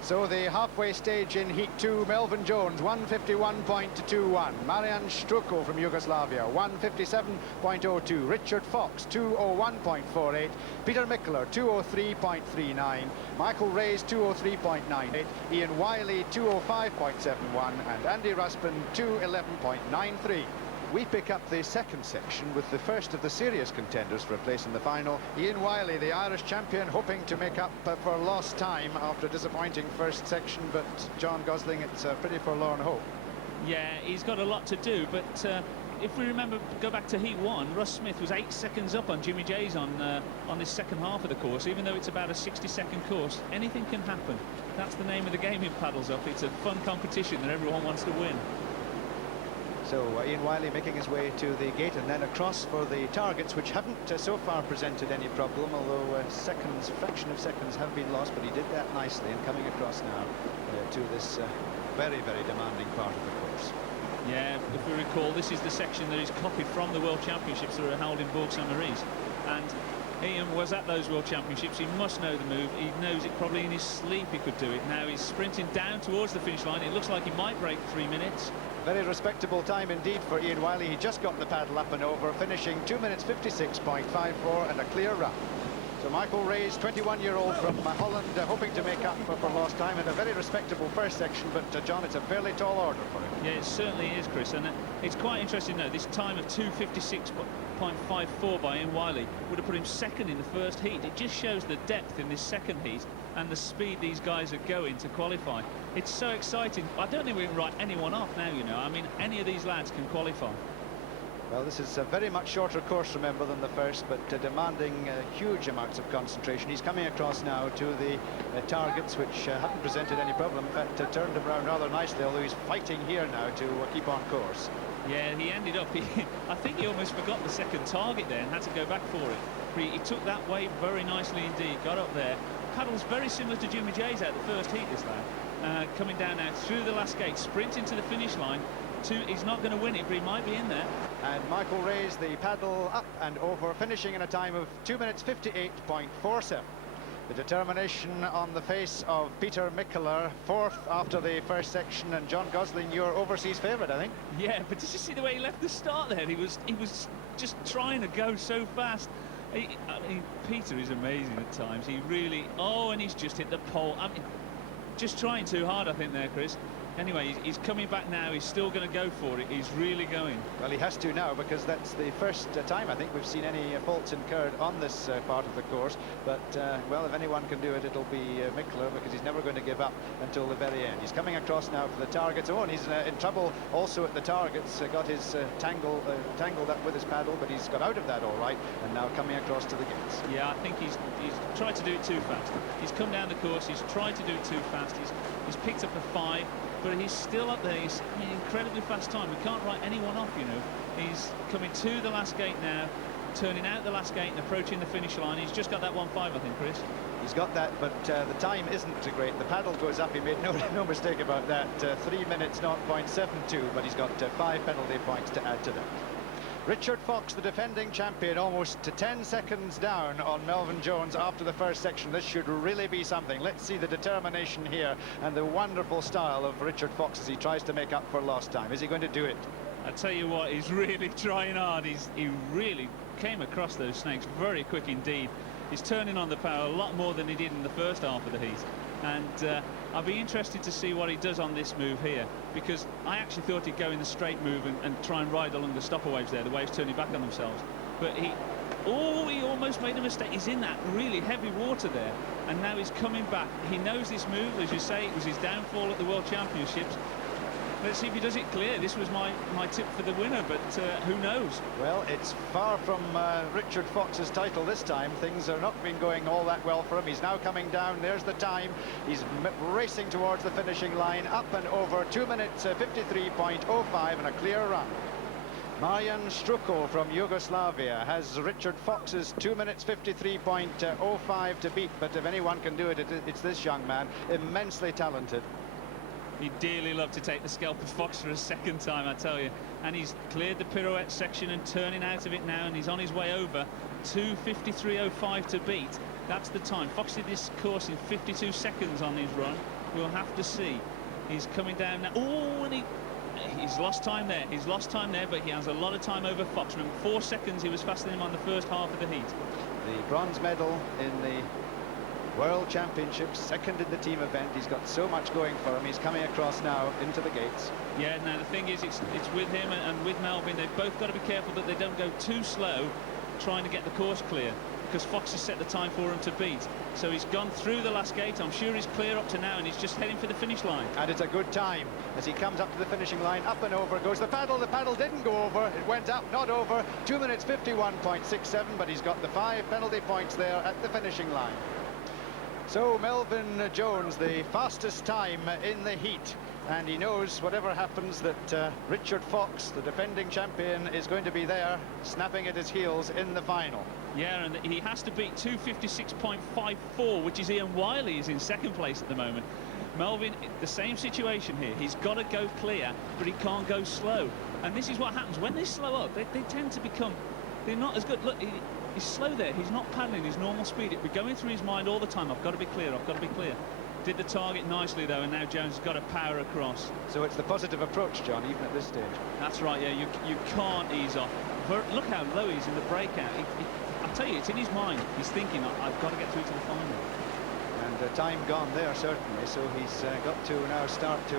So the halfway stage in Heat 2, Melvin Jones, 1:51.21. Marian Struko from Yugoslavia, 1:57.02. Richard Fox, 2:01.48. Peter Mickler, 2:03.39. Michael Reyes, 2:03.98. Ian Wiley, 2:05.71. And Andy Raspin, 2:11.93. We pick up the second section with the first of the serious contenders for a place in the final. Ian Wiley, the Irish champion, hoping to make up for lost time after a disappointing first section, but John Gosling, it's a pretty forlorn hope. Yeah, he's got a lot to do, but if we remember, go back to Heat 1, Russ Smith was 8 seconds up on Jimmy Jays on this second half of the course. Even though it's about a 60-second course, anything can happen. That's the name of the game in Paddles Up. It's a fun competition that everyone wants to win. So Ian Wiley making his way to the gate and then across for the targets, which haven't so far presented any problem, although fraction of seconds have been lost, but he did that nicely and coming across now to this very, very demanding part of the course. Yeah, if we recall, this is the section that is copied from the World Championships that are held in Bourg-Saint-Maurice, and Ian was at those World Championships. He must know the move. He knows it probably in his sleep he could do it. Now he's sprinting down towards the finish line. It looks like he might break 3 minutes. Very respectable time indeed for Ian Wiley. He just got the paddle up and over, finishing 2:56.54 and a clear run. So Michael Reyes, 21-year-old from Holland, hoping to make up for lost time in a very respectable first section, but John, it's a fairly tall order for him. Yeah, it certainly is, Chris, and it's quite interesting now. This time of 2:56.54 by Ian Wiley would have put him second in the first heat. It just shows the depth in this second heat and the speed these guys are going to qualify. It's so exciting. I don't think we can write anyone off now, you know. I mean, any of these lads can qualify. Well, this is a very much shorter course, remember, than the first, but demanding huge amounts of concentration. He's coming across now to the targets, which haven't presented any problem. In fact, turned him around rather nicely, although he's fighting here now to keep on course. Yeah, he ended up, I think he almost forgot the second target there and had to go back for it. He took that wave very nicely indeed, got up there. Paddles very similar to Jimmy J's out the first heat, this lad. Coming down now through the last gate, sprinting to the finish line. He's not going to win it, but he might be in there. And Michael Ray's the paddle up and over, finishing in a time of 2 minutes 58.47. The determination on the face of Peter Mickeler, fourth after the first section, and John Gosling, your overseas favourite, I think. Yeah, but did you see the way he left the start there? He was just trying to go so fast. I mean, Peter is amazing at times. He really... Oh, and he's just hit the pole. I mean, just trying too hard, I think, there, Chris. Anyway, he's coming back now. He's still going to go for it. He's really going. Well, he has to now, because that's the first time I think we've seen any faults incurred on this part of the course. But, well, if anyone can do it, it'll be Mickeler, because he's never going to give up until the very end. He's coming across now for the targets. Oh, and he's in trouble also at the targets. Got his tangled up with his paddle, but he's got out of that all right, and now coming across to the gates. Yeah, I think he's tried to do it too fast. He's come down the course. He's tried to do it too fast. He's picked up a 5. But he's still up there. He's an incredibly fast time. We can't write anyone off, you know. He's coming to the last gate now, turning out the last gate and approaching the finish line. He's just got that 1.5, I think, Chris. He's got that, but the time isn't great. The paddle goes up. He made no mistake about that. 3 minutes 0.72, but he's got 5 penalty points to add to that. Richard Fox, the defending champion, almost to 10 seconds down on Melvin Jones after the first section. This should really be something. Let's see the determination here and the wonderful style of Richard Fox as he tries to make up for lost time. Is he going to do it? I tell you what, he's really trying hard. He really came across those snakes very quick indeed. He's turning on the power a lot more than he did in the first half of the heat. And I'll be interested to see what he does on this move here, because I actually thought he'd go in the straight move and try and ride along the stopper waves there, the waves turning back on themselves. But he almost made a mistake. He's in that really heavy water there, and now he's coming back. He knows this move, as you say. It was his downfall at the World Championships. Let's see if he does it clear. This was my tip for the winner, but who knows? Well, it's far from Richard Fox's title this time. Things are not been going all that well for him. He's now coming down. There's the time. He's racing towards the finishing line, up and over 2 minutes 53.05 and a clear run. Marian Struko from Yugoslavia has Richard Fox's 2 minutes 53.05 to beat, but if anyone can do it, it's this young man, immensely talented. He'd dearly love to take the scalp of Fox for a second time, I tell you. And he's cleared the pirouette section and turning out of it now, and he's on his way over. 2:53.05 to beat. That's the time. Fox did this course in 52 seconds on his run. We'll have to see. He's coming down now. Oh, and he's lost time there. He's lost time there, but he has a lot of time over Fox. Remember, 4 seconds he was faster than him on the first half of the heat. The bronze medal in the World Championships, second in the team event. He's got so much going for him. He's coming across now into the gates. Yeah, now the thing is, it's with him and with Melvin. They've both got to be careful that they don't go too slow trying to get the course clear, because Fox has set the time for him to beat. So he's gone through the last gate. I'm sure he's clear up to now, and he's just heading for the finish line. And it's a good time as he comes up to the finishing line. Up and over goes the paddle. The paddle didn't go over. It went up, not over. 2 minutes 51.67, but he's got the 5 penalty points there at the finishing line. So Melvin Jones, the fastest time in the heat, and he knows whatever happens that Richard Fox, the defending champion, is going to be there snapping at his heels in the final. Yeah, and he has to beat 2:56.54, which is Ian Wiley is in second place at the moment. Melvin, the same situation here. He's got to go clear, but he can't go slow. And this is what happens when they slow up. They tend to become, they're not as good. Look, he's slow there. He's not paddling his normal speed. It'd be going through his mind all the time. I've got to be clear. I've got to be clear. Did the target nicely though, and now Jones has got to power across. So it's the positive approach, John, even at this stage. That's right. Yeah, you can't ease off. Look how low he's in the breakout. I tell you, it's in his mind. He's thinking, I've got to get through to the final. And time gone there certainly. So he's got to now start to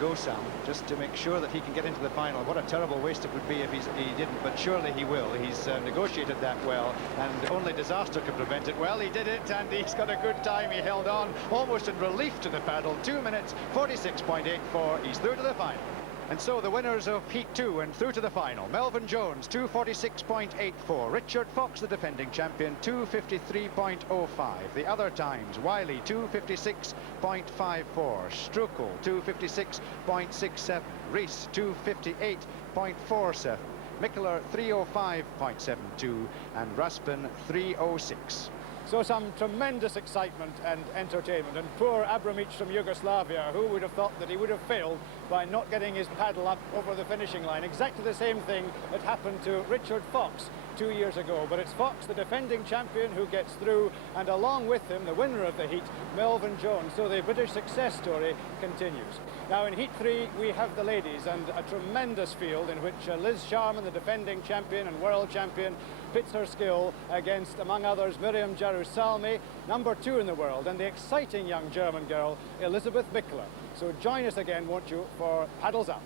go some, just to make sure that he can get into the final. What a terrible waste it would be if he didn't, but surely he will. He's negotiated that well, and only disaster can prevent it. Well, he did it, and he's got a good time. He held on almost in relief to the paddle. 2 minutes 46.84. He's through to the final. And so the winners of Heat 2 and through to the final. Melvin Jones, 2:46.84. Richard Fox, the defending champion, 2:53.05. The other times, Wiley, 2:56.54. Strukel, 2:56.67. Rees, 2:58.47. Mikkeler, 3:05.72. And Raspin, 3:06. So some tremendous excitement and entertainment, and poor Abramovich from Yugoslavia, who would have thought that he would have failed by not getting his paddle up over the finishing line. Exactly the same thing that happened to Richard Fox 2 years ago, but it's Fox, the defending champion, who gets through, and along with him, the winner of the heat, Melvin Jones. So the British success story continues. Now in Heat 3 we have the ladies, and a tremendous field in which Liz Sharman, the defending champion and world champion, pits her skill against, among others, Miriam Jarusalmi, #2 in the world, and the exciting young German girl, Elisabeth Mikkeler. So join us again, won't you, for Paddles Up.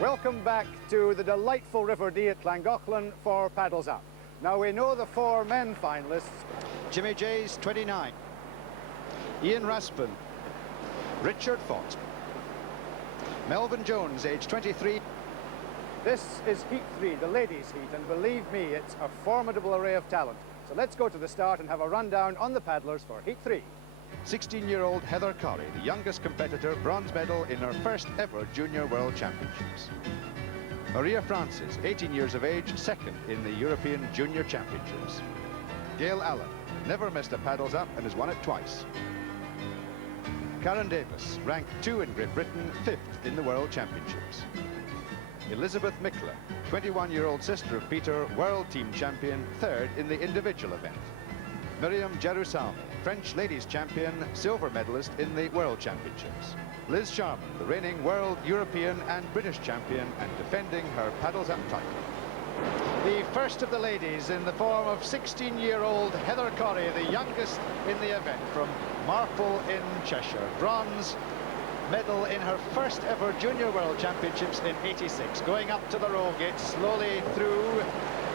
Welcome back to the delightful River Dee at Llangollen for Paddles Up. Now we know the 4 men finalists. Jimmy Jays, 29. Ian Raspin. Richard Fox. Melvin Jones, age 23. This is Heat 3, the ladies' heat, and believe me, it's a formidable array of talent. So let's go to the start and have a rundown on the paddlers for Heat 3. 16-year-old Heather Corrie, the youngest competitor, bronze medal in her first ever Junior World Championships. Maria Francis, 18 years of age, second in the European Junior Championships. Gail Allen, never missed a paddles up and has won it twice. Karen Davis, ranked 2 in Great Britain, 5th in the World Championships. Elizabeth Mikkeler, 21-year-old sister of Peter, world team champion, 3rd in the individual event. Miriam Jarusalmi, French ladies champion, silver medalist in the World Championships. Liz Sharman, the reigning world, European and British champion and defending her paddles up title. The first of the ladies in the form of 16-year-old Heather Corrie, the youngest in the event, from Marple in Cheshire. Bronze medal in her first ever Junior World Championships in '86. Going up to the roll gate, slowly through,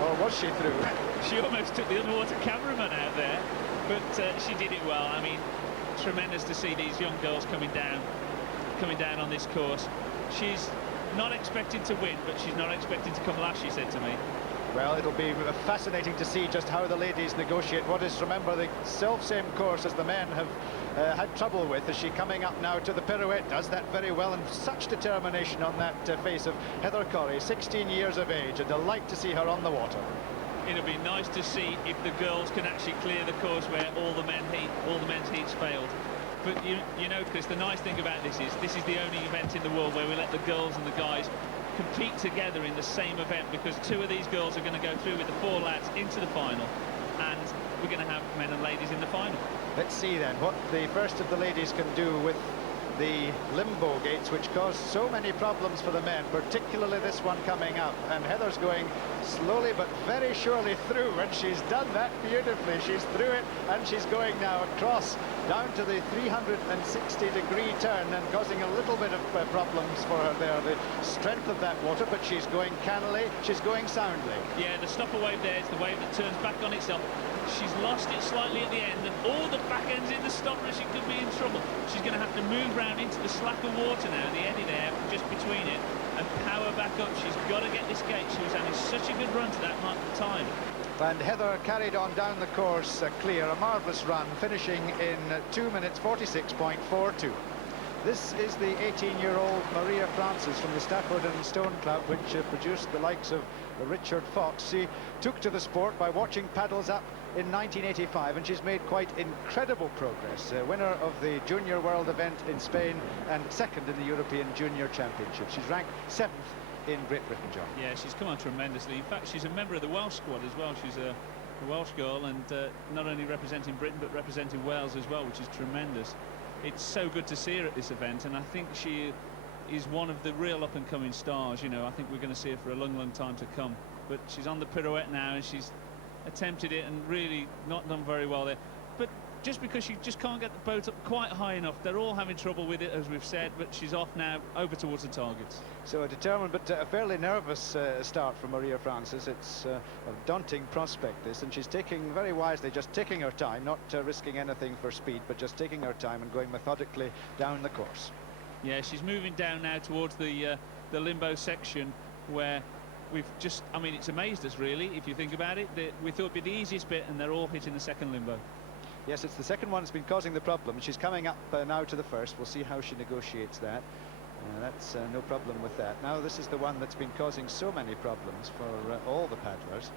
or was she through? She almost took the underwater cameraman out there, but she did it well. I mean, tremendous to see these young girls coming down on this course. She's not expected to win, but she's not expected to come last, she said to me. Well, it'll be fascinating to see just how the ladies negotiate what is, remember, the self-same course as the men have had trouble with. Is she coming up now to the pirouette? Does that very well, and such determination on that face of Heather Corrie, 16 years of age. A delight to see her on the water. It'll be nice to see if the girls can actually clear the course where all the men's heats failed. But you know, Chris, the nice thing about this is the only event in the world where we let the girls and the guys compete together in the same event, because 2 of these girls are going to go through with the 4 lads into the final, and we're going to have men and ladies in the final. Let's see then what the first of the ladies can do with the limbo gates, which caused so many problems for the men, particularly this one coming up. And Heather's going slowly but very surely through, and she's done that beautifully. She's through it, and she's going now across down to the 360-degree turn, and causing a little bit of problems for her there, the strength of that water, but she's going cannily, she's going soundly. Yeah, the stopper wave there is the wave that turns back on itself. She's lost it slightly at the end, and all the back ends in the stopper, she could be in trouble. She's going to have to move round into the slacker water now, the eddy there, just between it, and power back up. She's got to get this gate. She was having such a good run to that time. And Heather carried on down the course clear, a marvellous run, finishing in 2 minutes 46.42. This is the 18-year-old Maria Francis from the Stafford and Stone Club, which produced the likes of Richard Fox. She took to the sport by watching paddles up in 1985, and she's made quite incredible progress. Winner of the Junior World event in Spain and 2nd in the European Junior Championship. She's ranked 7th in Great Britain, John. Yeah, she's come on tremendously. In fact, she's a member of the Welsh squad as well. She's a Welsh girl, and not only representing Britain but representing Wales as well, which is tremendous. It's so good to see her at this event, and I think she is one of the real up-and-coming stars. You know, I think we're going to see her for a long, long time to come. But she's on the pirouette now, and she's attempted it and really not done very well there. But just because she just can't get the boat up quite high enough. They're all having trouble with it, as we've said, but she's off now over towards the targets. So a determined but a fairly nervous start from Maria Francis. It's a daunting prospect, this, and she's taking very wisely, just taking her time, not risking anything for speed, but just taking her time and going methodically down the course. Yeah, she's moving down now towards the limbo section, where we've just, I mean, it's amazed us really, if you think about it. We thought it'd be the easiest bit, and they're all hitting the second limbo. Yes, it's the second one that's been causing the problem. She's coming up now to the first. We'll see how she negotiates that. That's no problem with that. Now this is the one that's been causing so many problems for all the paddlers.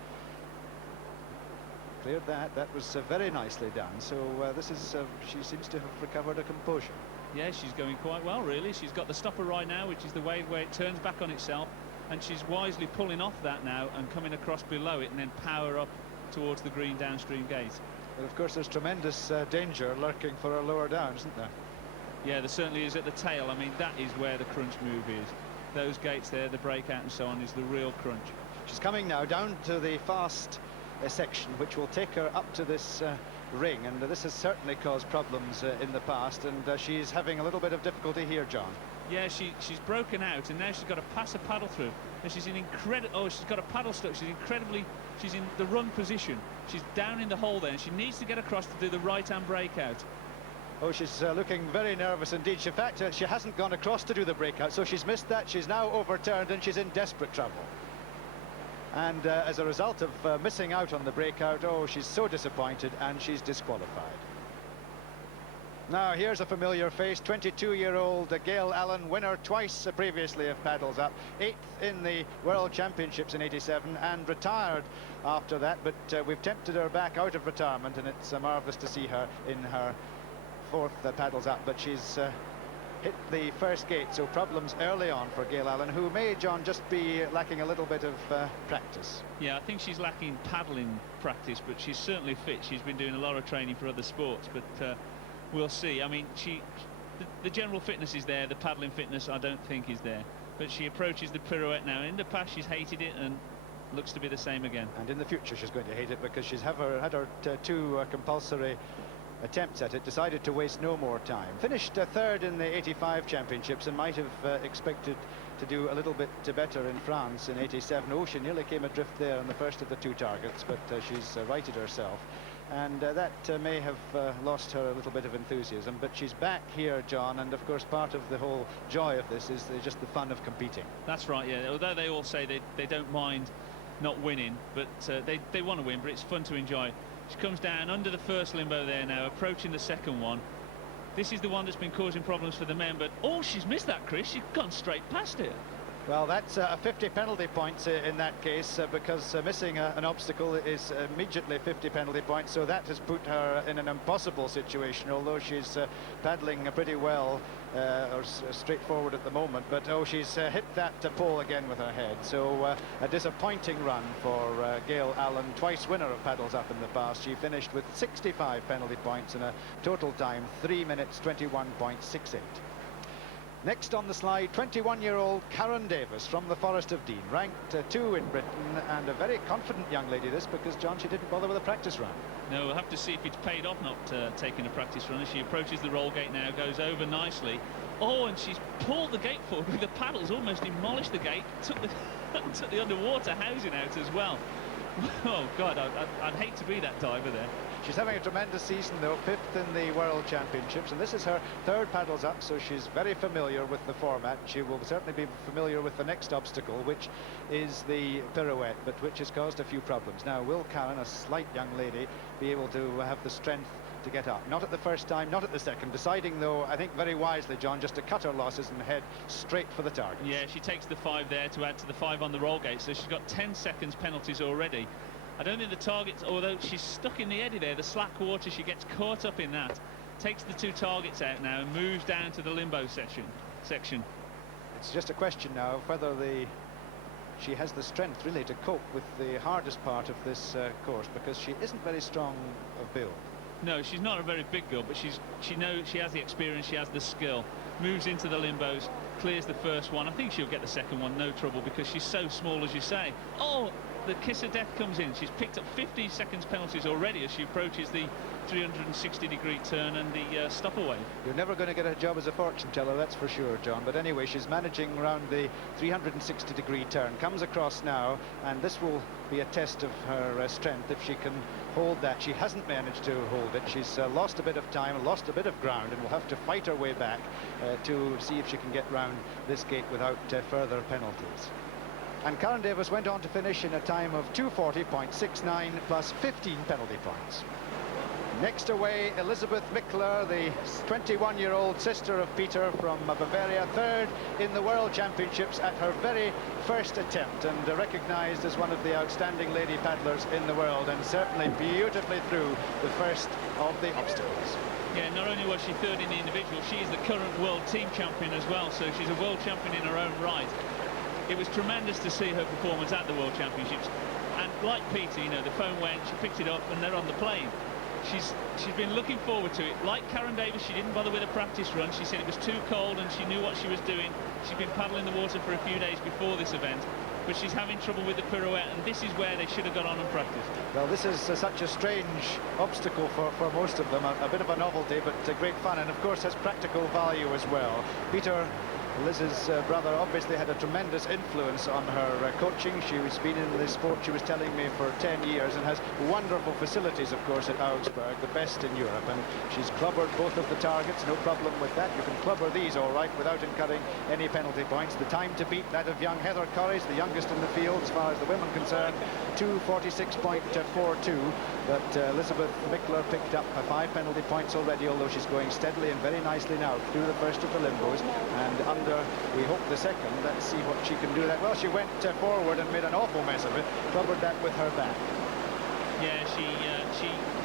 Cleared that. That was very nicely done. So this is, she seems to have recovered her composure. Yeah, she's going quite well, really. She's got the stopper right now, which is the wave where it turns back on itself, and she's wisely pulling off that now and coming across below it and then power up towards the green downstream gate. But of course there's tremendous danger lurking for her lower down, isn't there? Yeah, there certainly is at the tail. I mean, that is where the crunch move is. Those gates there, the breakout and so on, is the real crunch. She's coming now down to the fast section, which will take her up to this ring, and this has certainly caused problems in the past, and she's having a little bit of difficulty here, John. Yeah, she's broken out, and now she's got to pass a paddle through, and she's in she's got a paddle stuck. She's in the wrong position. She's down in the hole there, and she needs to get across to do the right-hand breakout. Oh, she's looking very nervous indeed. In fact, she hasn't gone across to do the breakout, so she's missed that. She's now overturned, and she's in desperate trouble. And as a result of missing out on the breakout, oh, she's so disappointed, and she's disqualified. Now, here's a familiar face, 22-year-old Gail Allen, winner twice previously of Paddles Up, 8th in the World Championships in '87, and retired after that, but we've tempted her back out of retirement, and it's marvellous to see her in her 4th Paddles Up, but she's hit the first gate, so problems early on for Gail Allen, who may, John, just be lacking a little bit of practice. Yeah, I think she's lacking paddling practice, but she's certainly fit. She's been doing a lot of training for other sports, but we'll see. I mean, the general fitness is there, the paddling fitness I don't think is there, but she approaches the pirouette now. In the past she's hated it, and looks to be the same again. And in the future she's going to hate it, because she's had her two compulsory attempts at it, decided to waste no more time. Finished 3rd in the '85 championships, and might have expected to do a little bit better in France in '87. Oh, she nearly came adrift there on the first of the 2 targets, but she's righted herself. And that may have lost her a little bit of enthusiasm, but she's back here, John, and of course part of the whole joy of this is just the fun of competing. That's right, yeah. Although they all say they don't mind not winning, but they want to win, but it's fun to enjoy. She comes down under the first limbo there now, approaching the second one. This is the one that's been causing problems for the men, but oh, she's missed that, Chris. She's gone straight past it. Well, that's a 50 penalty points in that case, because missing an obstacle is immediately 50 penalty points, so that has put her in an impossible situation, although she's paddling pretty well or straightforward at the moment. But oh, she's hit that pole again with her head, so a disappointing run for Gail Allen, twice winner of Paddles Up in the past. She finished with 65 penalty points and a total time 3 minutes 21.68. Next on the slide, 21-year-old Karen Davis from the Forest of Dean, ranked 2 in Britain, and a very confident young lady this, because, John, she didn't bother with a practice run. No, we'll have to see if it's paid off not taking a practice run. As she approaches the roll gate now, goes over nicely. Oh, and she's pulled the gate forward with the paddles, almost demolished the gate, took the underwater housing out as well. Oh, God, I'd hate to be that diver there. She's having a tremendous season, though, 5th in the World Championships, and this is her 3rd Paddles Up, so she's very familiar with the format. She will certainly be familiar with the next obstacle, which is the pirouette, but which has caused a few problems. Now, will Karen, a slight young lady, be able to have the strength to get up? Not at the first time, not at the second, deciding, though, I think very wisely, John, just to cut her losses and head straight for the target. Yeah, she takes the 5 there to add to the 5 on the roll gate, so she's got 10 seconds penalties already. I don't think the targets, although she's stuck in the eddy there, the slack water, she gets caught up in that, takes the 2 targets out now and moves down to the limbo section. It's just a question now of whether she has the strength really to cope with the hardest part of this course, because she isn't very strong of build. No, she's not a very big girl, but she knows, she has the experience, she has the skill. Moves into the limbos, clears the first one. I think she'll get the second one, no trouble, because she's so small, as you say. Oh, the kiss of death comes in. She's picked up 50 seconds penalties already as she approaches the 360-degree turn and the stop-away. You're never going to get a job as a fortune teller, that's for sure, John. But anyway, she's managing around the 360-degree turn. Comes across now, and this will be a test of her strength if she can hold that. She hasn't managed to hold it. She's lost a bit of time, lost a bit of ground, and will have to fight her way back to see if she can get round this gate without further penalties. And Karen Davis went on to finish in a time of 2:40.69 plus 15 penalty points. Next away, Elisabeth Mickler, the 21-year-old sister of Peter from Bavaria, third in the World Championships at her very first attempt, and recognised as one of the outstanding lady paddlers in the world, and certainly beautifully through the first of the obstacles. Yeah, not only was she third in the individual, she is the current world team champion as well, so she's a world champion in her own right. It was tremendous to see her performance at the World Championships, and like Peter, you know, the phone went, she picked it up, and they're on the plane. She's been looking forward to it. Like Karen Davis, she didn't bother with a practice run. She said it was too cold and she knew what she was doing. She'd been paddling the water for a few days before this event, but she's having trouble with the pirouette, and this is where they should have got on and practiced. Well, this is such a strange obstacle for most of them, a bit of a novelty, but great fun, and of course has practical value as well. Peter, Liz's brother, obviously had a tremendous influence on her coaching. She's been in this sport, she was telling me, for 10 years, and has wonderful facilities, of course, at Augsburg, the best in Europe, and she's clubbered both of the targets, no problem with that. You can clubber these all right without incurring any penalty points. The time to beat that of young Heather Corries, the youngest in the field as far as the women concerned, 2:46.42, but Elisabeth Mickler picked up 5 penalty points already, although she's going steadily and very nicely now through the first of the limbos, and we hope the second. Let's see what she can do. That well, she went forward and made an awful mess of it, clubbered that with her back. Yeah, she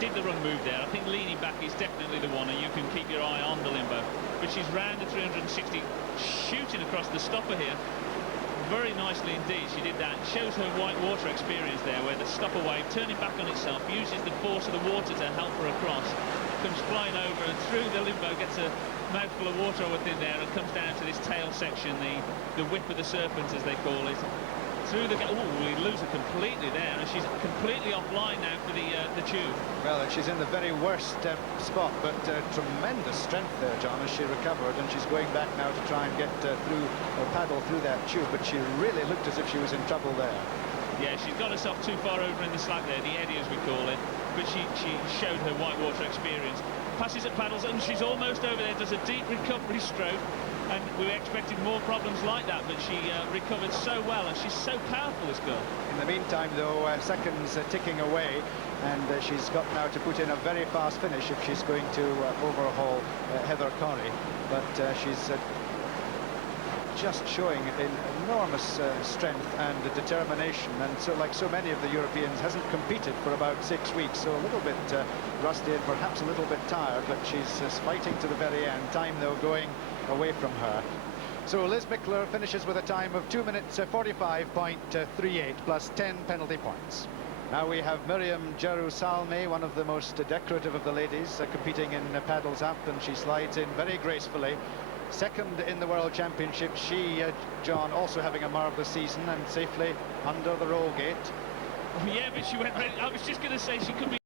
did the wrong move there. I think leaning back is definitely the one, and you can keep your eye on the limbo, but she's round the 360, shooting across the stopper here very nicely indeed. She did that. Shows her white water experience there, where the stopper wave, turning back on itself, uses the force of the water to help her across, comes flying over and through the limbo, gets a mouthful of water within there, and comes down to this tail section, the whip of the serpent, as they call it. Through the... Oh, we lose her completely there, and she's completely offline now for the tube. Well, she's in the very worst spot, but tremendous strength there, John, as she recovered, and she's going back now to try and get through, or paddle through that tube, but she really looked as if she was in trouble there. Yeah, she's got herself too far over in the slack there, the eddy as we call it, but she showed her white water experience. Passes at paddles, and she's almost over there, does a deep recovery stroke, and we were expecting more problems like that, but she recovered so well, and she's so powerful, this girl. In the meantime, though, seconds ticking away, and she's got now to put in a very fast finish if she's going to overhaul Heather Corrie, but she's just showing enormous strength and determination, and so, like so many of the Europeans, hasn't competed for about 6 weeks, so a little bit rusty and perhaps a little bit tired, but she's fighting to the very end. Time, though, going away from her. So Liz Mickler finishes with a time of 2 minutes 45.38 plus 10 penalty points. Now we have Miriam Jerusalme, one of the most decorative of the ladies, competing in paddles up, and she slides in very gracefully. Second in the World Championship. She, John, also having a marvellous season and safely under the roll gate. Yeah, but she went ready. I was just going to say she could be